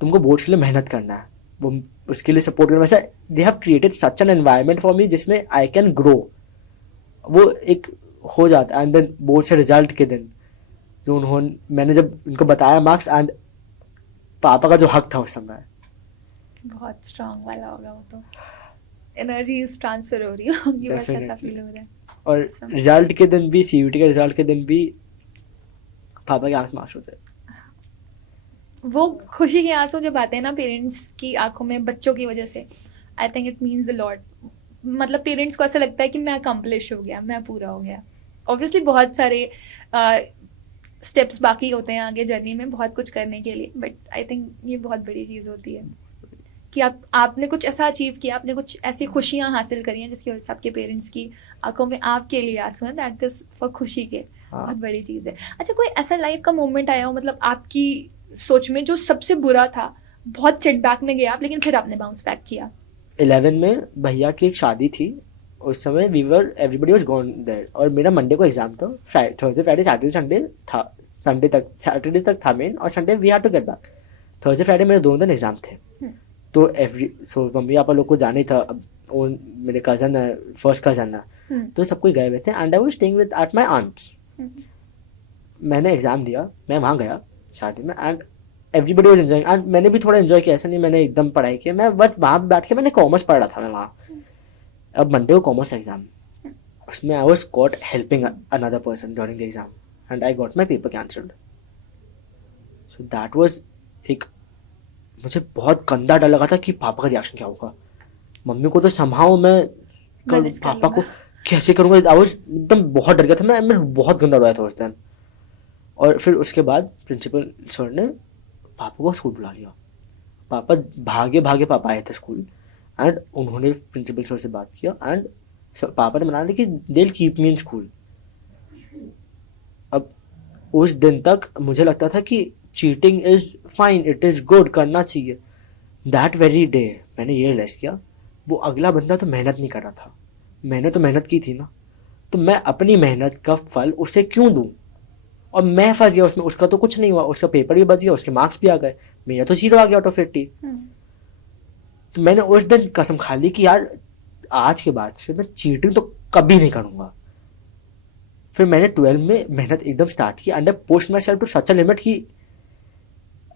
तुमको बोर्ड्स के लिए मेहनत करना है, वो उसके लिए सपोर्ट करना। वैसे they have created such an environment for me जिसमें आई कैन ग्रो, वो एक हो जाता है। एंड देन बोर्ड से रिजल्ट के दिन जो मैंने जब उनको बताया मार्क्स, एंड पापा का जो हक था उस समय, बहुत स्ट्रांग वाला होगा वो, तो एनर्जी ट्रांसफर हो रही होगी, बस ऐसा फील हो रहा है। और रिजल्ट के दिन भी, सीयूटी के रिजल्ट के दिन भी पापा के आंख में आंसू थे। वो खुशी के आंसू जब आते हैं ना पेरेंट्स की आंखों में बच्चों की वजह से, I think it means a lot. मतलब पेरेंट्स को ऐसा लगता है कि मैं अकम्प्लिश हो गया, मैं पूरा हो गया। ऑब्वियसली बहुत सारे स्टेप्स बाकी होते हैं आगे जर्नी में, बहुत कुछ करने के लिए, बट आई थिंक ये बहुत बड़ी चीज़ होती है कि आपने कुछ ऐसा अचीव किया, आपने कुछ ऐसी खुशियाँ हासिल करी हैं जिसकी वजह से आपके पेरेंट्स की आंखों में आपके लिए आंसू हैं, दैट इज़ फॉर खुशी के। बहुत बड़ी चीज़ है। अच्छा, कोई ऐसा लाइफ का मोमेंट आया हो, मतलब आपकी सोच में, जो सबसे बुरा था, बहुत सेटबैक में गया आप, लेकिन फिर आपने बाउंस बैक किया? 11 में भैया की एक शादी थी, उस समय एवरीबडी वाज गॉन देयर, और मेरा मंडे को एग्जाम था, थर्सडे फ्राइडे सैटरडे संडे था, सैटरडे तक था मेन, और Sunday we had to get back. Thursday Friday मेरे दोनों दिन एग्जाम थे, तो मम्मी पापा लोग को जाना ही था। अब वो मेरे कज़न है, फर्स्ट कज़न है, तो सब कोई गए हुए थे, and I was staying with at my aunts. मैंने एग्जाम दिया, मैं वहाँ गया शादी में, and everybody was enjoying, and मैंने भी थोड़ा एंजॉय किया, ऐसा नहीं मैंने एकदम पढ़ाई की, मैं बट वहाँ बैठ के मैंने कॉमर्स पढ़ रहा था मैं वहाँ। अब मंडे को कॉमर्स एग्जाम, उसमें I was cot helping another person during the exam, and I got my paper cancelled. So that was एक, मुझे बहुत गंदा डर लगा था कि पापा का रिएक्शन क्या होगा। मम्मी को तो संभालो, मैं पापा को कैसे करूँगा, आई वाज एकदम बहुत डर गया था मैं बहुत गंदा रोया था उस दिन। और फिर उसके बाद प्रिंसिपल सर ने पापा को स्कूल बुला लिया, पापा भागे पापा आए थे स्कूल, एंड उन्होंने प्रिंसिपल सर से बात किया, एंड पापा ने मना लिया कि they will keep me in school. अब उस दिन तक मुझे लगता था कि cheating is fine, it is good, करना चाहिए. दैट वेरी डे मैंने ये रियलाइज किया वो अगला बंदा तो मेहनत नहीं कर रहा था, मैंने तो मेहनत की थी ना, तो मैं अपनी मेहनत का फल उसे क्यों दूं. और मैं फंस गया उसमें, उसका तो कुछ नहीं हुआ, उसका पेपर भी बच गया, उसके मार्क्स भी आ गए, मेरा तो 0 आ गया आउट ऑफ 80. तो मैंने उस दिन कसम खा ली कि यार आज के बाद से मैं चीटिंग तो कभी नहीं करूंगा. फिर मैंने 12 में मेहनत एकदम स्टार्ट की and I pushed myself to such a limit कि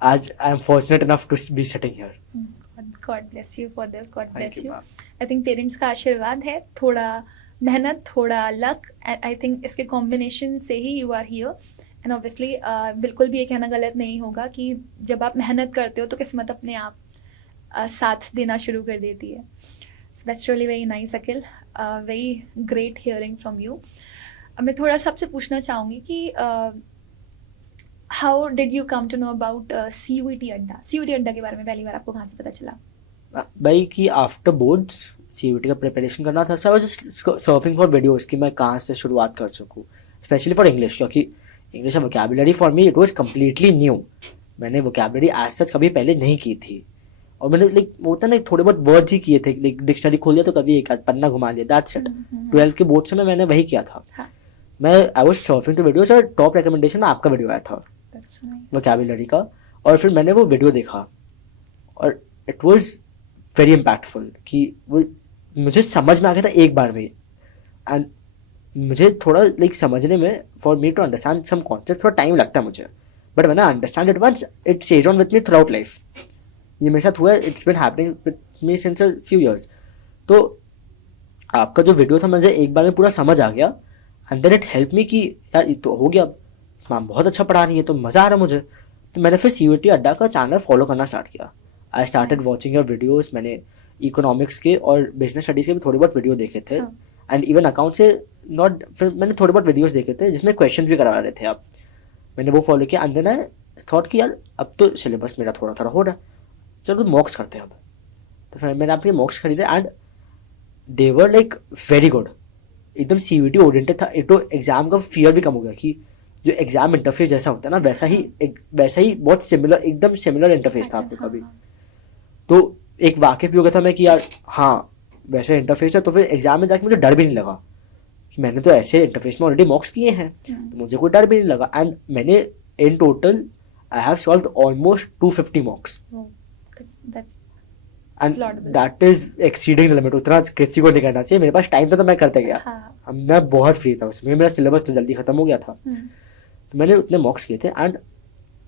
आज I am fortunate enough to be sitting here. God bless you for this. God Thank bless you, you. ma'am. I think parents का आशीर्वाद है, थोड़ा मेहनत, थोड़ा luck, and I think इसके combination से ही you are here. And obviously बिल्कुल भी ये कहना गलत नहीं होगा कि जब आप मेहनत करते हो तो किस्मत अपने आप साथ देना शुरू कर देती है. So that's really very nice Akhil, very great hearing from you. मैं थोड़ा सा आपसे पूछना चाहूँगी कि how did you come to know about CUET Adda. CUET अड्डा के बारे में पहली बार आपको कहाँ से पता चला? भाई कि आफ्टर बोर्ड्स CUET का प्रिपरेशन करना था, so I was just surfing for videos कि मैं कहाँ से शुरुआत कर सकूँ, स्पेशली फॉर इंग्लिश, क्योंकि English vocabulary for me it was completely new. मैंने वोकैबुलरी एज सच कभी पहले नहीं की थी, और मैंने लाइक होता ना थोड़े बहुत वर्ड्स ही किए थे, लाइक डिक्शनरी खोल लिया तो कभी एक पन्ना घुमा लिया, दैट्स इट. 12 के बोर्ड से मैंने वही किया था. मैं I was surfing to videos और टॉप रिकमेंडेशन में आपका वीडियो आया था वोकैबुलरी का, और फिर मैंने वो वीडियो देखा और इट वाज वेरी इम्पैक्टफुल कि वो मुझे समझ में आ गया था एक बार में. एंड मुझे थोड़ा लाइक समझने में, for me to understand some concept थोड़ा टाइम लगता है मुझे, but when I understand it once it stays on with me throughout life. ये मेरे साथ हुआ है, it's been happening with me since a few years. तो आपका जो वीडियो था मुझे एक बार में पूरा समझ आ गया, and then it help me कि यार ये तो हो गया, मैम बहुत अच्छा पढ़ा रही है तो मज़ा आ रहा है मुझे. तो मैंने फिर CUET अड्डा का चैनल फॉलो करना स्टार्ट किया. I started watching your videos. मैंने इकोनॉमिक्स के और बिजनेस स्टडीज़ के भी थोड़े बहुत वीडियो देखे थे, एंड इवन अकाउंट से नॉट, फिर मैंने थोड़े बहुत वीडियोज़ देखे थे जिसमें क्वेश्चन भी करवा रहे थे आप. मैंने वो फॉलो किया, एंड देन आई थॉट कि यार अब तो सिलेबस मेरा थोड़ा थोड़ा हो रहा है, चलो मॉक्स करते हैं अब. तो फिर मैंने आपके मॉक्स खरीदे and they were like very good, एकदम CUET ओरिएंटेड था. एक तो एग्जाम का फियर भी कम हो गया कि जो एग्जाम इंटरफेस जैसा होता है ना वैसा ही बहुत सिमिलर, एकदम सिमिलर इंटरफेस था आपका भी. तो एक वाकिफ भी हो गया था मैं कि यार हाँ वैसा इंटरफेस है, तो फिर एग्जाम में जाके मुझे डर भी नहीं लगा कि मैंने तो ऐसे इंटरफेस में ऑलरेडी मॉक्स किए हैं, तो मुझे कोई डर भी नहीं लगा. एंड मैंने in total I have solved almost 250 मॉक्स, and that is exceeding the limit. उतना किसी को नहीं करना चाहिए. मेरे पास टाइम था तो मैं करते गया. मैं बहुत फ्री था उसमें, मेरा सिलेबस तो जल्दी खत्म हो गया था, तो मैंने उतने मॉक्स किए थे एंड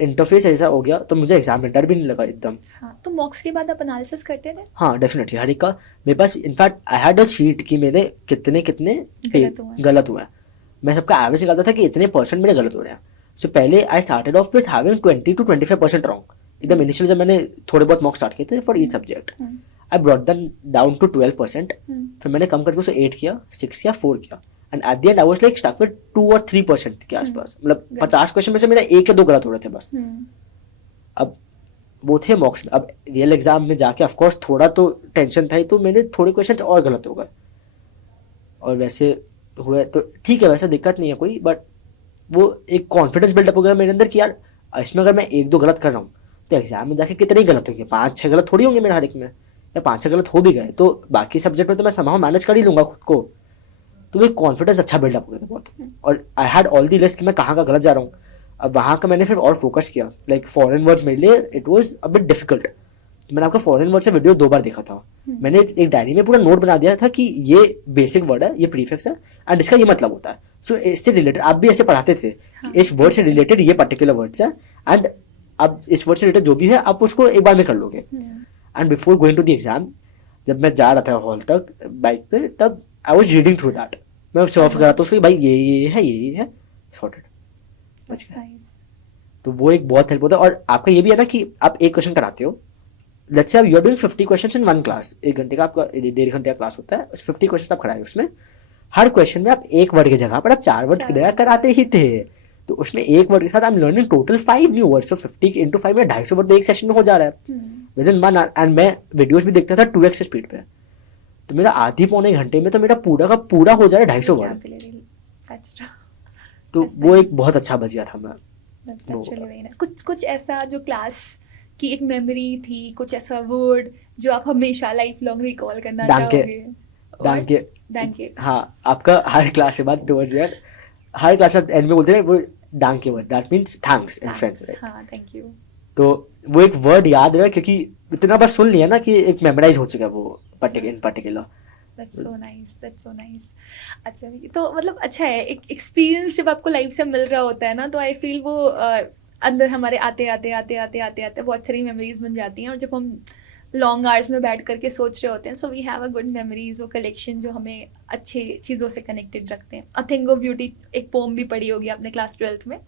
इंटरफेस ऐसा हो गया तो मुझे एग्जाम में डर भी नहीं लगा एकदम. तो मॉक्स के बाद आप एनालिसिस करते थे? हाँ डेफिनेटली, हर एक का मेरे पास in fact I had a sheet कि मेरे कितने गलत हुए हैं. मैं सबका एवरेज निकालता था कि इतने परसेंट मेरे गलत हो रहे हैं. सो पहले I started off with having 20 to 25% wrong एकदम इनिशियल, जब मैंने थोड़े बहुत मॉक्स स्टार्ट किए थे for each subject. I brought them down to 12%. फिर मैंने कम करके उसे 8 किया, 6 किया, 4 किया, and at the end I was like stuck with 2 or 3% के आसपास. मतलब 50 क्वेश्चन में से मेरा 1 या 2 गलत हो रहे थे बस. अब वो थे मॉक्स में. अब रियल एग्जाम में जाके ऑफ कोर्स थोड़ा तो टेंशन था ही, तो मेरे थोड़े क्वेश्चन और गलत हो गए, और वैसे हुए तो ठीक है, वैसे दिक्कत नहीं है कोई, बट वो एक कॉन्फिडेंस बिल्डअप हो गया मेरे अंदर कि यार इसमें अगर मैं 1-2 गलत कर रहा हूँ तो एग्जाम में जाके कितने ही गलत होंगे, 5-6 गलत थोड़ी होंगे मेरे हर एक में, या 5-6 गलत हो भी गए तो बाकी सब्जेक्ट में तो मैं समहाउ मैनेज कर ही लूंगा खुद को. तो वो कॉन्फिडेंस अच्छा बिल्डअप हो गया था बहुत, और I had all the list कि मैं कहाँ का गलत जा रहा हूँ. अब वहाँ का मैंने फिर और फोकस किया. लाइक फॉरेन वर्ड्स मेरे लिए it was a bit difficult. मैंने आपका फॉरेन वर्ड से वीडियो 2 बार देखा था. मैंने एक डायरी में पूरा नोट बना दिया था कि ये बेसिक वर्ड है, ये प्रीफिक्स है, एंड इसका ये मतलब होता है. सो इससे रिलेटेड आप भी ऐसे पढ़ाते थे कि इस वर्ड से रिलेटेड ये पर्टिकुलर वर्ड्स है, एंड अब इस वर्ड से रिलेटेड जो भी है आप उसको एक बार में कर लोगे. And before going to the exam जब मैं जा रहा था हॉल तक बाइक पे, तब I was reading through that. मैं सर्फ कर रहा था उसको, भाई ये है सॉर्टेड. तो वो एक बहुत हेल्प होता है. और आपका ये भी है ना कि आप एक क्वेश्चन कराते हो, let's say you are doing 50 questions in one class. 1 घंटे का आपका 1.5 घंटे का क्लास होता है, 50 क्वेश्चन आप कराए उसमें. हर क्वेश्चन में आप एक वर्ड की जगह पर आप 4 वर्ड क्लियर कराते ही थे. तो उसमें एक वर्ड के साथ I am learning total 5 new words. So 50 into 5 में 250 वर्ड तो एक सेशन में हो जा रहा है विद इन 1 hour. एंड मैं वीडियोस भी देखता था 2x स्पीड पे, तो मेरा आधी पौने घंटे में तो मेरा पूरा का पूरा हो जा रहा है 250 वर्ड. तो वो एक बहुत अच्छा बच गया था मैं. That's really very nice. कुछ ऐसा जो क्लास की एक मेमोरी थी, कुछ ऐसा वर्ड जो आप हमेशा लाइफ लॉन्ग रिकॉल करना डांके। चाहोगे? डांके। डांके। हाँ, आपका हर क्लास के बाद 2 हर क्लास में एंड में बोलते हैं वो डांके word, that means thanks in French. हाँ, थैंक यू। तो वो एक वर्ड याद रहा क्योंकि इतना बार सुन लिया ना कि एक मेमोराइज हो चुका है वो इन particular. That's so nice, that's so nice. अच्छा, ये तो मतलब अच्छा है, एक एक्सपीरियंस जब आपको लाइफ से मिल रहा होता है ना, तो आई फील वो अंदर हमारे आते आते बहुत सारी मेमोरीज बन जाती हैं। और जब हम लॉन्ग आवर्स में बैठ करके सोच रहे होते हैं, so we have a good memories, वो कलेक्शन जो हमें अच्छे चीज़ों से कनेक्टेड रखते हैं। अ थिंग ऑफ ब्यूटी एक पोम भी पढ़ी होगी आपने क्लास 12th में।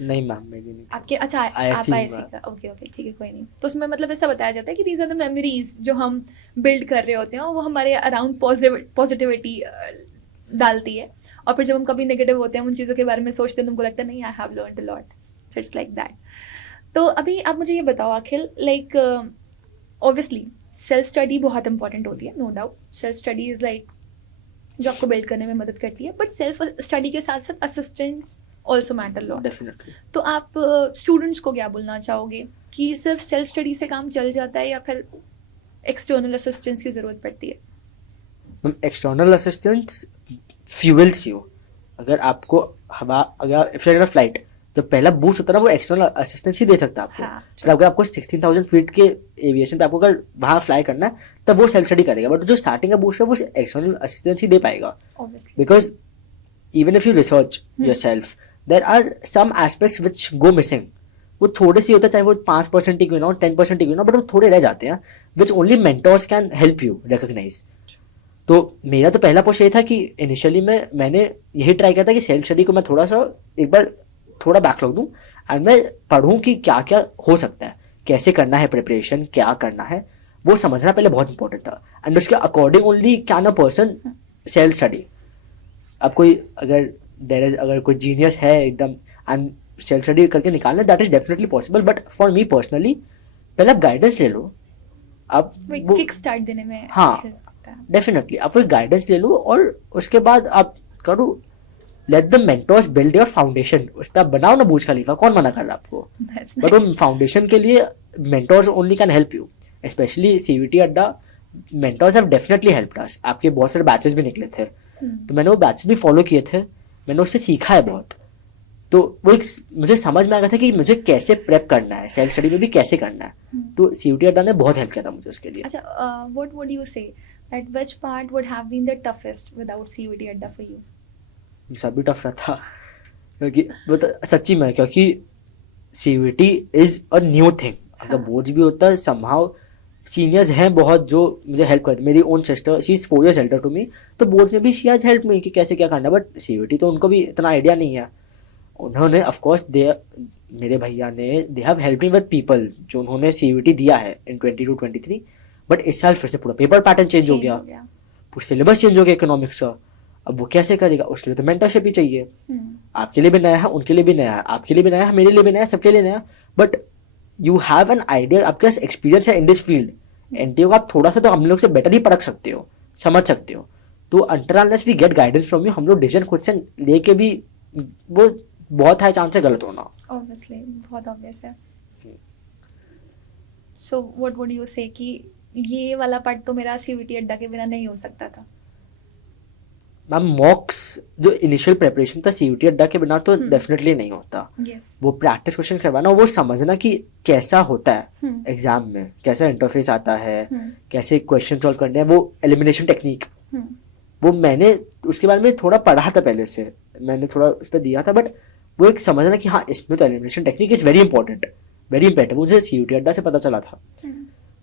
नहीं मैम, मेरी नहीं। आपके अच्छा, आप ISC ISC का, ओके ओके, ठीक है, कोई नहीं। तो उसमें मतलब ऐसा बताया जाता है कि दीज आर द मेमोरीज जो हम बिल्ड कर रहे होते हैं, और वो हमारे अराउंड पॉजिटिविटी डालती है। और फिर जब हम कभी नेगेटिव होते हैं, उन चीज़ों के बारे में सोचते हैं, तो हमको लगता है नहीं, I have learned a lot, so it's like that. तो अभी आप मुझे ये बताओ Akhil, like obviously self study बहुत इंपॉर्टेंट होती है, no doubt. Self study is like जो आपको बिल्ड करने में मदद करती है, बट सेल्फ स्टडी के साथ साथ assistants also matter lot. Definitely. तो आप स्टूडेंट्स को क्या बोलना चाहोगे कि सिर्फ सेल्फ स्टडी से काम चल जाता है, या फिर एक्सटर्नल असिस्टेंस की ज़रूरत पड़ती है? External assistants fuels you. अगर आपको हवा, अगर फ्लाइट जब पहला बूस्ट होता है ना, वो एक्सटर्नल असिस्टेंस ही दे सकता है आपको। हाँ, फिर अगर आपको 16,000 फीट के एविएशन पे आपको अगर वहाँ फ्लाई करना है, तब वो सेल्फ स्टडी करेगा। बट जो स्टार्टिंग का बूस्ट है वो एक्सटर्नल असिस्टेंस ही दे पाएगा, obviously. Because even if you research yourself, there are some aspects which go missing. वो थोड़े से होता है, चाहे वो 5% ही क्यों ना हो, 10% ही क्यों ना, बट वो थोड़े रह जाते हैं, which only mentors can help you recognise. तो मेरा तो पहला पोस्ट ये था कि इनिशियली मैंने यही ट्राई किया था कि सेल्फ स्टडी को मैं थोड़ा सा एक बार थोड़ा बैकलॉग दूं, एंड मैं पढ़ूं कि क्या क्या हो सकता है, कैसे करना है प्रिपरेशन, क्या करना है, वो समझना पहले बहुत इंपॉर्टेंट था। एंड उसके according only can a person self study. अब कोई अगर कोई जीनियस है एकदम एंड सेल्फ स्टडी करके निकालना, that is definitely possible. But for me personally, पहले आप गाइडेंस ले लो। आप वो किक स्टार्ट देने में हाँ, help करता है। डेफिनेटली आप वो गाइडेंस ले लो, और उसके बाद आप करो, let the mentors build your foundation. उस पर आप बनाओ ना बुर्ज खलीफा, कौन मना कर रहा है आपको? That's बट वो nice. फाउंडेशन के लिए mentors only can help you, specially CVT अड्डा। मेंटर्स हैव डेफिनेटली हेल्प्ड अस। आपके बहुत सारे बैचेस भी निकले थे, तो मैंने वो बैचेस भी फॉलो किए थे, मैंने उससे सीखा है बहुत। तो वो एक मुझे समझ में आ गया था कि मुझे कैसे प्रेप करना है, सेल्फ स्टडी में भी कैसे करना है। तो CVT अड्डा ने बहुत हेल्प किया था मुझे उसके लिए। अच्छा, what would you say that which part would have been the toughest without CUET अड्डा for you? सभी टफ रहा था, क्योंकि वो तो सच्ची में, क्योंकि CVT is a new thing. अगर बोर्ड्स भी होता है, समहाउ सीनियर्स हैं बहुत जो मुझे हेल्प करते। मेरी own sister, she is 4 years elder to me, तो बोर्ड्स में भी शी हैज हेल्प मी कि कैसे क्या करना है। बट CVT तो उनको भी इतना आइडिया नहीं है। उन्होंने ऑफकोर्स मेरे भैया ने they have help me with people जो उन्होंने CVT दिया है इन 22-23। बट इस साल फिर से पूरा पेपर पैटर्न चेंज हो गया, पूरा सिलेबस चेंज हो गया इकोनॉमिक्स का। अब वो कैसे करेगा? उसके लिए तो मेंटरशिप ही चाहिए। आपके लिए भी नया है, उनके लिए भी नया है, आपके लिए भी नया है, मेरे लिए भी नया है, सबके लिए नया। But you have an idea, आपके पास एक्सपीरियंस है इन दिस फील्ड। NTO का आप थोड़ा सा तो हम लोग से बेटर ही परख सकते हो, समझ सकते हो। तो until unless we get guidance from you, हम लोग डिसीजन खुद से लेके भी वो बहुत हाई चांस है गलत होना। ऑब्वियसली, बहुत ऑब्वियस है। सो व्हाट वुड यू से कि ये वाला पार्ट तो मेरा CVT अड्डा के बिना नहीं हो सकता था? मैम मॉक्स जो इनिशियल प्रिपरेशन था CVT अड्डा के बिना तो डेफिनेटली नहीं होता। Yes. वो प्रैक्टिस क्वेश्चन करवाना, वो समझना कि कैसा होता है एग्जाम में, कैसा इंटरफेस आता है, कैसे क्वेश्चन सॉल्व करने हैं, वो एलिमिनेशन टेक्निक, वो मैंने उसके बारे में थोड़ा पढ़ा था पहले से, मैंने थोड़ा उस पर दिया था। बट वो एक समझना कि हाँ इसमें तो elimination technique is very important, very important, मुझे CVT अड्डा से पता चला था।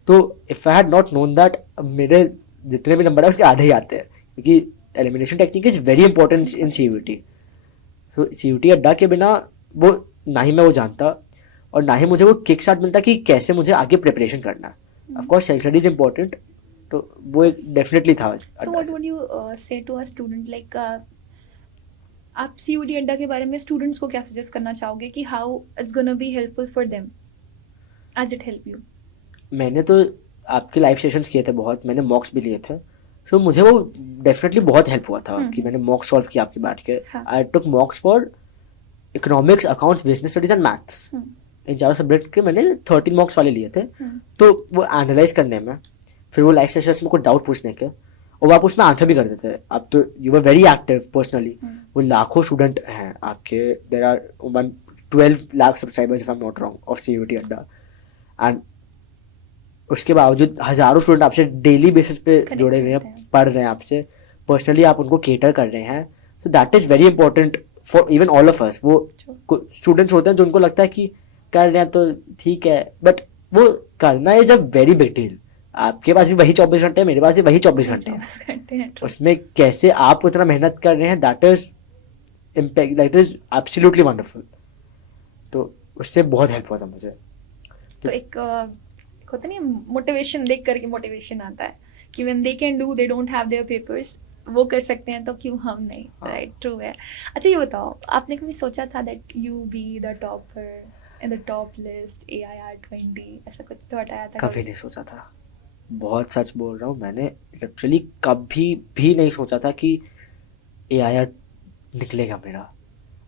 तो if I had not known that, मेरे जितने भी नंबर है उसके आधे ही आते हैं, क्योंकि elimination technique is very important in CVT। तो CVT अड्डा के बिना वो ना ही मैं वो जानता, और ना ही मुझे वो किक स्टार्ट मिलता कि कैसे मुझे आगे प्रिपरेशन करना है। Of course self study is important, तो वो एक डेफिनेटली था। सो व्हाट वुड यू से टू अ स्टूडेंट, लाइक आप CUET अड्डा के बारे में स्टूडेंट्स को क्या सजेस्ट करना चाहोगे कि how it's gonna be helpful for them as it help you? मैंने तो आपके लाइव सेशंस किए थे बहुत, मैंने मॉक्स भी लिए थे, तो मुझे वो डेफिनेटली बहुत हेल्प हुआ था कि मैंने मॉक सॉल्व किया आपकी बैठ के। I took mocks for economics, accounts, business studies and maths, इन चारों सब्जेक्ट के मैंने 13 मार्क्स वाले लिए थे। तो वो एनालाइज करने में, फिर वो लाइफ सेशंस में कोई डाउट पूछने के, और आप उसमें आंसर भी कर देते थे। अब तो you were very active personally. वो लाखों स्टूडेंट हैं आपके, there are 12 lakh subscribers if I am not wrong of CUET Adda, and उसके बावजूद हजारों स्टूडेंट आपसे डेली बेसिस पे जुड़े हुए हैं, पढ़ रहे हैं आपसे, पर्सनली आप उनको केटर कर रहे हैं। सो that is very important for even all of us. वो स्टूडेंट्स होते हैं जो उनको लगता है कि कर रहे हैं तो ठीक है, बट वो करना is a very big deal. आपके पास भी वही 24 घंटे है, मेरे पास भी वही 24 घंटे हैं। उसमें कैसे आप उतना मेहनत कर रहे हैं, that is impact, that is absolutely wonderful. तो उससे बहुत हेल्प हुआ था मुझे। तो एक होता नहीं, मोटिवेशन देख करके मोटिवेशन आता है कि when they can do, they don't have their papers, वो कर सकते हैं तो क्यों हम नहीं, राइट? ट्रू है। अच्छा ये बताओ, आपने कभी सोचा था that you be the topper in the top list AIR 20, ऐसा कुछ थॉट आया था? कभी नहीं सोचा था, बहुत सच बोल रहा हूँ। मैंने एक्चुअली कभी भी नहीं सोचा था कि AIR निकलेगा मेरा।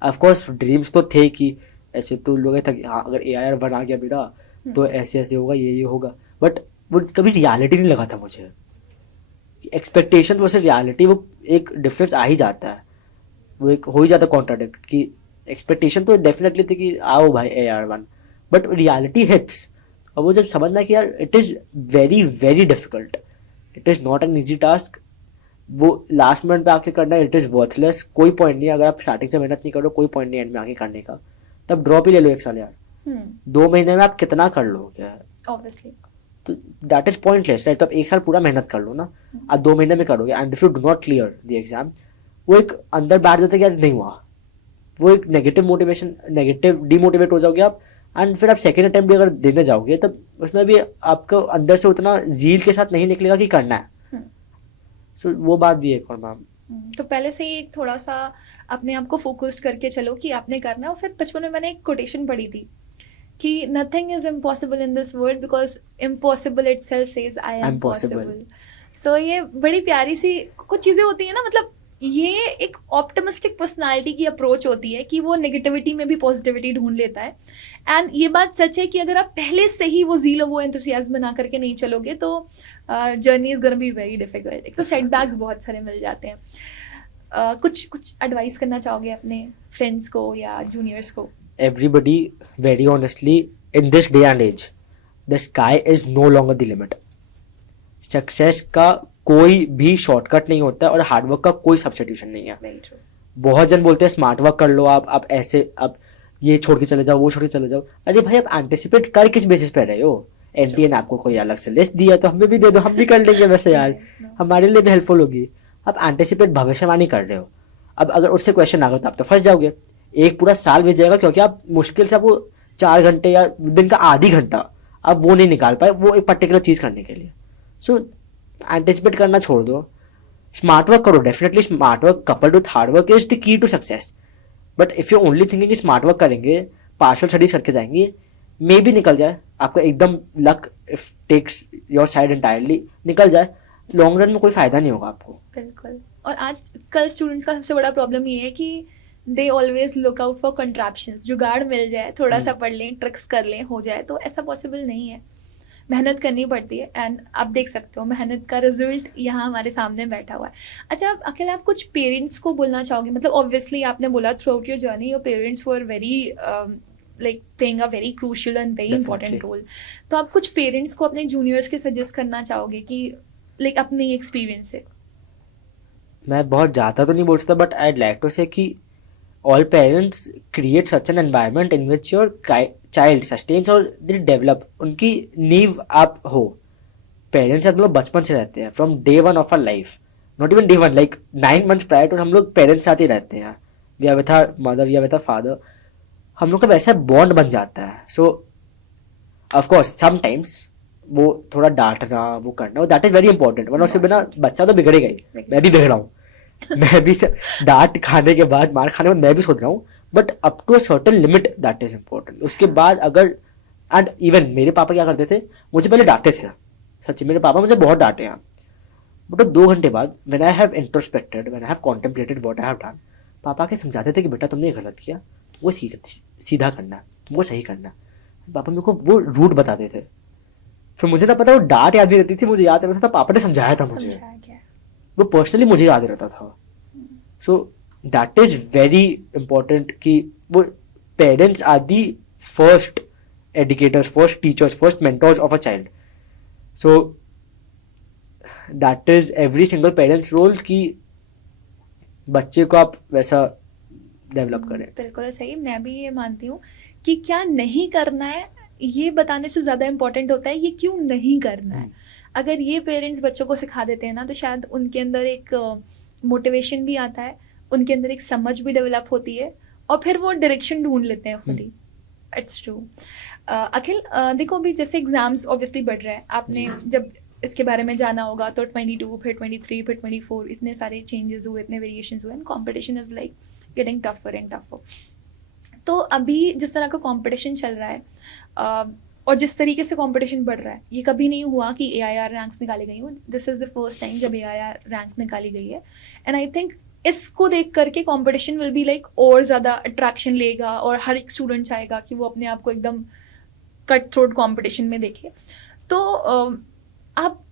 ऑफ कोर्स ड्रीम्स तो थे कि ऐसे तो लोग था कि हाँ अगर AIR 1 आ गया मेरा तो ऐसे ऐसे होगा, ये होगा, बट वो कभी रियलिटी नहीं लगा था मुझे। एक्सपेक्टेशन वर्सेस रियलिटी, वो एक डिफरेंस आ ही जाता है, वो एक हो ही जाता कॉन्ट्राडिक्ट। कि एक्सपेक्टेशन तो डेफिनेटली थी कि आओ भाई AIR 1, बट रियलिटी हिट्स, और वो जब समझना कि यार it is very very difficult, it is not an easy task. वो लास्ट मिनट पे आके करना, इट इज़ वर्थलेस। कोई पॉइंट नहीं, अगर आप स्टार्टिंग से मेहनत नहीं करो कोई पॉइंट नहीं एंड में आके करने का। तब ड्रॉप ही ले लो 1 साल यार। 2 महीने में आप कितना कर लोगे? ऑब्वियसली। तो दैट इज पॉइंटलेस, राइट? तो आप 1 साल पूरा मेहनत कर लो ना, आप 2 महीने में करोगे, and if you do not clear the exam, वो एक अंदर बैठ जाता है कि यार नहीं हुआ, वो एक नेगेटिव मोटिवेशन, नेगेटिव डिमोटिवेट हो जाओगे आप। एंड फिर आप सेकेंड अटेम्प्ट भी अगर देने जाओगे तब उसमें भी आपको अंदर से उतना जील के साथ नहीं निकलेगा कि करना है। सो वो बात भी है। और मैम तो पहले से ही एक थोड़ा सा अपने आप को फोकस्ड करके चलो कि आपने करना है। और फिर बचपन में मैंने एक कोटेशन पढ़ी थी कि nothing is impossible in this world because impossible itself says I am possible. So ये बड़ी प्यारी सी कुछ चीज़ें होती हैं ना, मतलब ये एक ऑप्टिमिस्टिक पर्सनालिटी की अप्रोच होती है कि वो नेगेटिविटी में भी पॉजिटिविटी ढूंढ लेता है। एंड ये बात सच है कि अगर आप पहले से ही वो ज़ील और वो एंथुसियाज्म बना करके नहीं चलोगे तो journey is gonna be very difficult. एक तो सेटबैक्स बहुत सारे मिल जाते हैं। कुछ एडवाइस करना चाहोगे अपने फ्रेंड्स को या जूनियर्स को? Everybody, very honestly, in this day and as the sky is no longer the limit. Success का कोई भी शॉर्टकट नहीं होता है और हार्डवर्क का कोई सब्स्टिट्यूशन नहीं है। बहुत जन बोलते हैं स्मार्ट वर्क कर लो, आप ऐसे, आप ये छोड़ के चले जाओ, वो छोड़ के चले जाओ। अरे भाई आप एंटिसिपेट कर किस बेसिस पे रहे हो? NTA ने आपको कोई अलग से लिस्ट दिया तो हमें भी दे दो, हम भी कर लेंगे वैसे यार, हमारे लिए भी हेल्पफुल होगी। आप एंटिसिपेट भविष्यवाणी कर रहे हो। अब अगर उससे क्वेश्चन आ गया तो आप तो फंस जाओगे, एक पूरा साल बीत जाएगा, क्योंकि आप मुश्किल से आपको 4 घंटे या दिन का आधी घंटा आप वो नहीं निकाल पाए वो एक पर्टिकुलर चीज़ करने के लिए। सो एंटिसिपेट करना छोड़ दो, स्मार्ट वर्क करो। Definitely smart work coupled with hard work is the key to success. But if you only thinking smart work करेंगे, पार्शल स्टडीज करके जाएंगे, मे भी निकल जाए आपका एकदम luck if takes your side entirely निकल जाए, लॉन्ग रन में कोई फायदा नहीं होगा आपको। बिल्कुल। और आज कल स्टूडेंट्स का सबसे बड़ा प्रॉब्लम ये है कि they always look out for contraptions, jugaad मिल जाए, थोड़ा सा पढ़ लें, ट्रिक्स कर लें, हो जाए। तो ऐसा पॉसिबल नहीं है, मेहनत करनी पड़ती है। एंड आप देख सकते हो मेहनत का रिजल्ट यहाँ हमारे सामने बैठा हुआ है। अच्छा, अकेले आप कुछ पेरेंट्स को बोलना चाहोगे? मतलब ऑब्वियसली आपने बोला throughout your journey your parents were very like playing a very crucial and very important role. तो आप कुछ पेरेंट्स को अपने जूनियर्स के सजेस्ट करना चाहोगे कि लाइक अपने एक्सपीरियंस से? मैं बहुत ज़्यादा तो नहीं बोल सकता, बट आई लाइक टू से कि all parents create such an environment in which your child sustains और they develop। उनकी नींव आप हो। पेरेंट्स हम लोग बचपन से रहते हैं, from day 1 of our life, not even day 1, like 9 months prior to हम लोग पेरेंट्स साथ ही रहते हैं। We are with our mother, we are with our father, हम लोग का वैसा बॉन्ड बन जाता है। सो ऑफकोर्स समटाइम्स वो थोड़ा डांटना, वो करना, दैट इज वेरी इंपॉर्टेंट, वरना उसके बिना बच्चा तो बिगड़ेगा ही। मैं भी बिगड़ा हूँ, मैं भी डांट खाने के बाद, मार खाने के बाद मैं भी सोच रहा हूँ, but up to a certain limit that is important. उसके बाद अगर, एंड इवन मेरे पापा क्या करते थे, मुझे पहले डांटते थे, सच्ची मेरे पापा मुझे बहुत डांटे हैं, बट 2 घंटे बाद when I have introspected, when I have contemplated what I have done, पापा के समझाते थे कि बेटा तुमने ये गलत किया, तुमको सीधा करना है, तुमको सही करना है। पापा मेरे को वो रूट बताते थे, फिर मुझे ना पता वो डांट याद नहीं रहती थी, मुझे याद रहता था पापा ने समझाया था मुझे, समझाया गया। वो पर्सनली मुझे याद रहता था। So that is very important कि वो parents are the first educators, first teachers, first mentors of a child. So that is every single parents role कि बच्चे को आप वैसा डेवलप करें। बिल्कुल सही, मैं भी ये मानती हूँ कि क्या नहीं करना है ये बताने से ज़्यादा इम्पोर्टेंट होता है ये क्यों नहीं करना है। अगर ये पेरेंट्स बच्चों को सिखा देते हैं ना, तो शायद उनके अंदर एक मोटिवेशन भी आता है, उनके अंदर एक समझ भी डेवलप होती है, और फिर वो डायरेक्शन ढूंढ लेते हैं खुद ही। It's true. अखिल, देखो अभी जैसे एग्जाम्स ऑब्वियसली बढ़ रहे हैं, आपने जब इसके बारे में जाना होगा तो 22, फिर 23, फिर 24, इतने सारे चेंजेस हुए, इतने वेरिएशंस हुए, and competition is like getting tougher and tougher. तो अभी जिस तरह का कंपटीशन चल रहा है और जिस तरीके से कंपटीशन बढ़ रहा है, ये कभी नहीं हुआ कि AIR रैंक्स निकाली गई हो। This is the first time जब AIR रैंक्स निकाली गई है, एंड आई थिंक इसको देख करके कंपटीशन विल बी लाइक और ज़्यादा अट्रैक्शन लेगा, और हर एक स्टूडेंट चाहेगा कि वो अपने आप को एकदम कट थ्रोट कंपटीशन में देखे। तो आप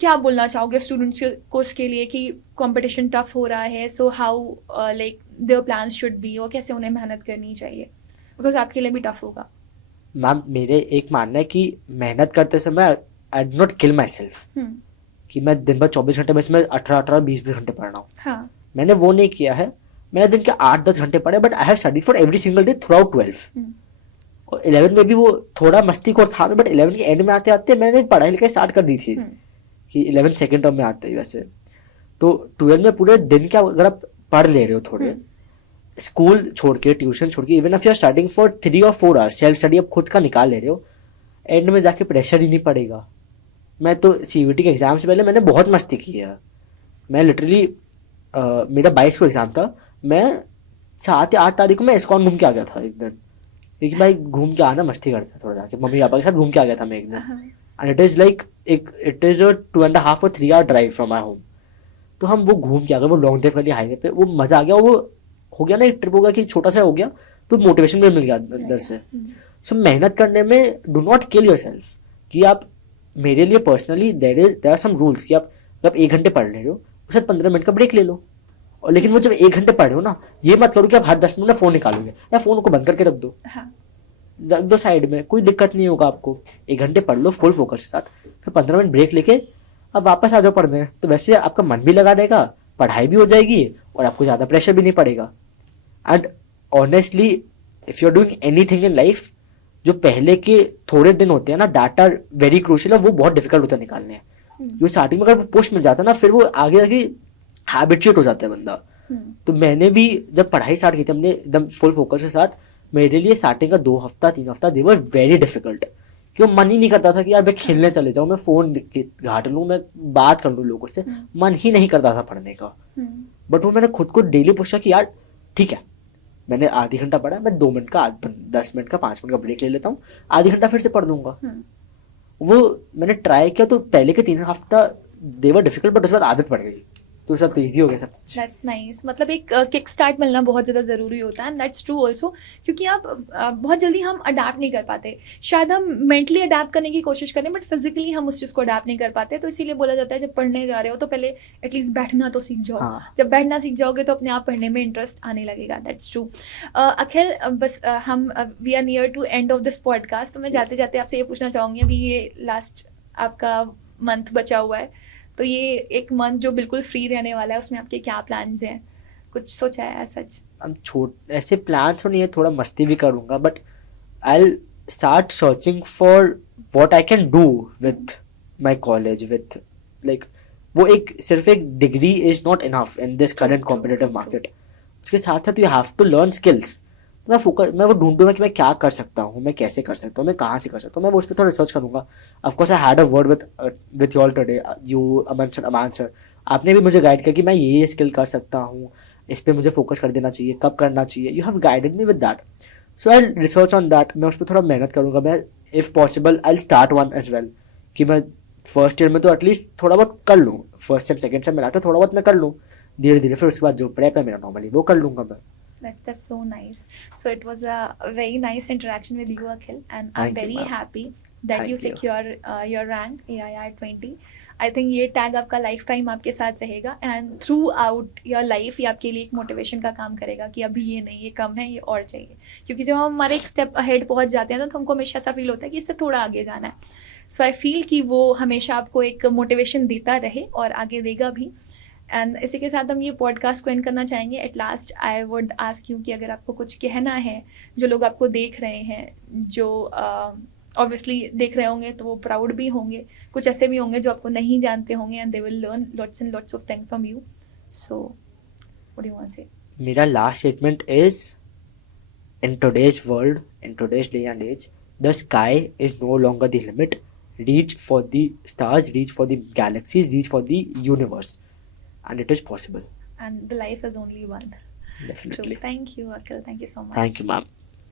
क्या बोलना चाहोगे स्टूडेंट्स को इसके लिए कि कंपटीशन टफ हो रहा है, so how like their plans should be, और कैसे उन्हें मेहनत करनी चाहिए, बिकॉज आपके लिए भी टफ होगा। मैम मेरे एक मानना है कि मेहनत करते समय I do not kill my self, कि मैं दिन भर 24 घंटे में इसमें 18 20 घंटे पढ़ रहा हूँ। हाँ, मैंने वो नहीं किया है, मैंने दिन के 8-10 घंटे पढ़े, but I have studied for every single day through out 12। और 11 में भी वो थोड़ा मस्ती को था, बट 11 के एंड में आते आते मैंने पढ़ाई लिखाई स्टार्ट कर दी थी कि 11 सेकेंड टर्म में आते ही वैसे। तो 12 में पूरे दिन का अगर आप पढ़ ले रहे हो थोड़े, स्कूल छोड़ के, ट्यूशन छोड़ के, even if you are starting for 3 or 4 hours self study आप खुद का निकाल ले रहे हो, एंड में जाके प्रेशर ही नहीं पड़ेगा। मैं तो CUET के एग्जाम से पहले मैंने बहुत मस्ती की है। मैं लिटरली मेरा 22 को एग्जाम था, मैं 7 या 8 तारीख को मैं इस्कॉन घूम के आ गया था एक दिन, क्योंकि भाई घूम के आना मस्ती करता है थोड़ा, जाके मम्मी पापा के साथ घूम के आ गया था मैं एक दिन। And it is like it is a 2.5 or 3 hour drive from my home. तो हम वो घूम के आ गए, वो लॉन्ग ड्राइव कर लिया हाईवे पे, वो मजा आ गया, वो हो गया ना एक ट्रिप हो गया कि छोटा सा हो गया, तो मोटिवेशन भी मिल गया अंदर से। सो मेहनत करने में do not kill yourself, कि आप, मेरे लिए personally there are some rules कि आप 1 घंटे पढ़ ले रहे हो, उसके 15 मिनट का ब्रेक ले लो। और लेकिन वो जब 1 घंटे पढ़ रहे हो ना, ये मत करो कि आप हर 10 मिनट में फोन निकालोगे, या फोन को बंद करके रख दो, रख दो साइड में, कोई दिक्कत नहीं होगा आपको। 1 घंटे पढ़ लो फुल फोकस के साथ, फिर 15 मिनट ब्रेक लेके अब वापस आ जाओ पढ़ने। तो वैसे आपका मन भी लगा रहेगा, पढ़ाई भी हो जाएगी, और आपको ज़्यादा प्रेशर भी नहीं पड़ेगा। And honestly if you are doing anything in life, जो पहले के थोड़े दिन होते हैं ना, दैट आर वेरी क्रूशियल, वो बहुत डिफिकल्ट होता है निकालने। जो स्टार्टिंग में अगर वो पुश मिल जाता है ना, फिर वो आगे आगे हैबिचुएट हो जाता है बंदा। तो मैंने भी जब पढ़ाई स्टार्ट की थी हमने एकदम फुल फोकस के साथ, मेरे लिए स्टार्टिंग का 2 हफ्ता 3 हफ्ता दे वर वेरी डिफिकल्ट, क्यों मन ही नहीं करता था कि यार मैं खेलने चले जाऊँ, मैं फोन घाट लूँ, मैं बात कर लूँ लोगों से, मन ही नहीं करता था पढ़ने का। बट वो मैंने खुद को डेली पूछा कि यार ठीक है, मैंने आधी घंटा पढ़ा, मैं 2 मिनट का 10 मिनट का 5 मिनट का ब्रेक ले लेता हूँ, आधी घंटा फिर से पढ़ दूंगा। वो मैंने ट्राई किया, तो पहले के 3 हफ्ता दे वर डिफिकल्ट, बट उसके बाद आदत पड़ गई, तो सब तो ईजी हो गया सब। That's nice. मतलब एक किक स्टार्ट मिलना बहुत ज़्यादा ज़रूरी होता है, एंड दैट्स ट्रू ऑल्सो, क्योंकि आप बहुत जल्दी हम अडाप्ट नहीं कर पाते। शायद हम मेंटली अडाप्ट करने की कोशिश करें, बट फिजिकली हम उस चीज़ को अडाप्ट नहीं कर पाते। तो इसीलिए बोला जाता है जब पढ़ने जा रहे हो तो पहले एटलीस्ट बैठना तो सीख जाओ। जब बैठना सीख जाओगे तो अपने आप पढ़ने में इंटरेस्ट आने लगेगा। That's true. अखिल, बस हम we are near to end of this podcast, तो मैं जाते जाते आपसे ये पूछना चाहूँगी, अभी ये लास्ट आपका मंथ बचा हुआ है, तो ये एक मंथ जो बिल्कुल फ्री रहने वाला है, उसमें आपके क्या प्लान्स हैं? कुछ सोचा है सच? अब ऐसे प्लान्स तो नहीं है, थोड़ा मस्ती भी करूँगा, but I will start searching for what I can do with my college, with like वो सिर्फ एक degree is not enough in this current competitive market. उसके साथ साथ you have to learn skills. मैं वो ढूंढूंगा कि मैं क्या कर सकता हूँ, मैं कैसे कर सकता हूँ, मैं कहाँ से कर सकता हूँ, मैं वो उस पर थोड़ा रिसर्च करूंगा। Of course I had a word with you all today, you Aman sir, आपने भी मुझे गाइड किया कि मैं ये स्किल कर सकता हूँ, इस पर मुझे फोकस कर देना चाहिए, कब करना चाहिए। You have guided me with that, so I research on that. मैं उस पर थोड़ा मेहनत करूँगा। मैं if possible I start one as well, कि मैं फर्स्ट ईयर में तो एटलीस्ट थोड़ा बहुत कर लूँ, फर्स्ट सेम सेकेंड सेम मिला के थोड़ा बहुत मैं कर लूँ, धीरे धीरे फिर उसके बाद जो प्रेप है मेरा नॉर्मली वो कर लूँगा मैं। That's so nice. So it was a very nice interaction with you, Akhil, and I'm Thank you, very ma'am. happy that Thank you you. secure your rank AIR 20. I think ये tag आपका life time आपके साथ रहेगा, and through out your life ये आपके लिए एक motivation का काम करेगा कि अभी ये नहीं, ये कम है, ये और चाहिए. क्योंकि जब हम हमारे एक स्टेप अहेड पहुंच जाते हैं तो हमको हमेशा ऐसा फील होता है कि इससे थोड़ा आगे जाना है. सो आई फील कि वो हमेशा आपको एक मोटिवेशन देता रहे और आगे देगा भी. एंड इसी के साथ हम ये पॉडकास्ट को एंड करना चाहेंगे. At last I would ask you कि अगर आपको कुछ कहना है, जो लोग आपको देख रहे हैं, जो ऑब्वियसली देख रहे होंगे तो वो प्राउड भी होंगे, कुछ ऐसे भी होंगे जो आपको नहीं जानते होंगे, and they will learn lots and lots of thing from you. So what do you want to say? मेरा last statement is, in today's world, in today's day and age, the sky is no longer the limit. Reach for the stars, reach for the galaxies, reach for the universe, and it is possible. And the life is only one. Definitely. Truly. Thank you, Akhil. Thank you so much. Thank you, ma'am.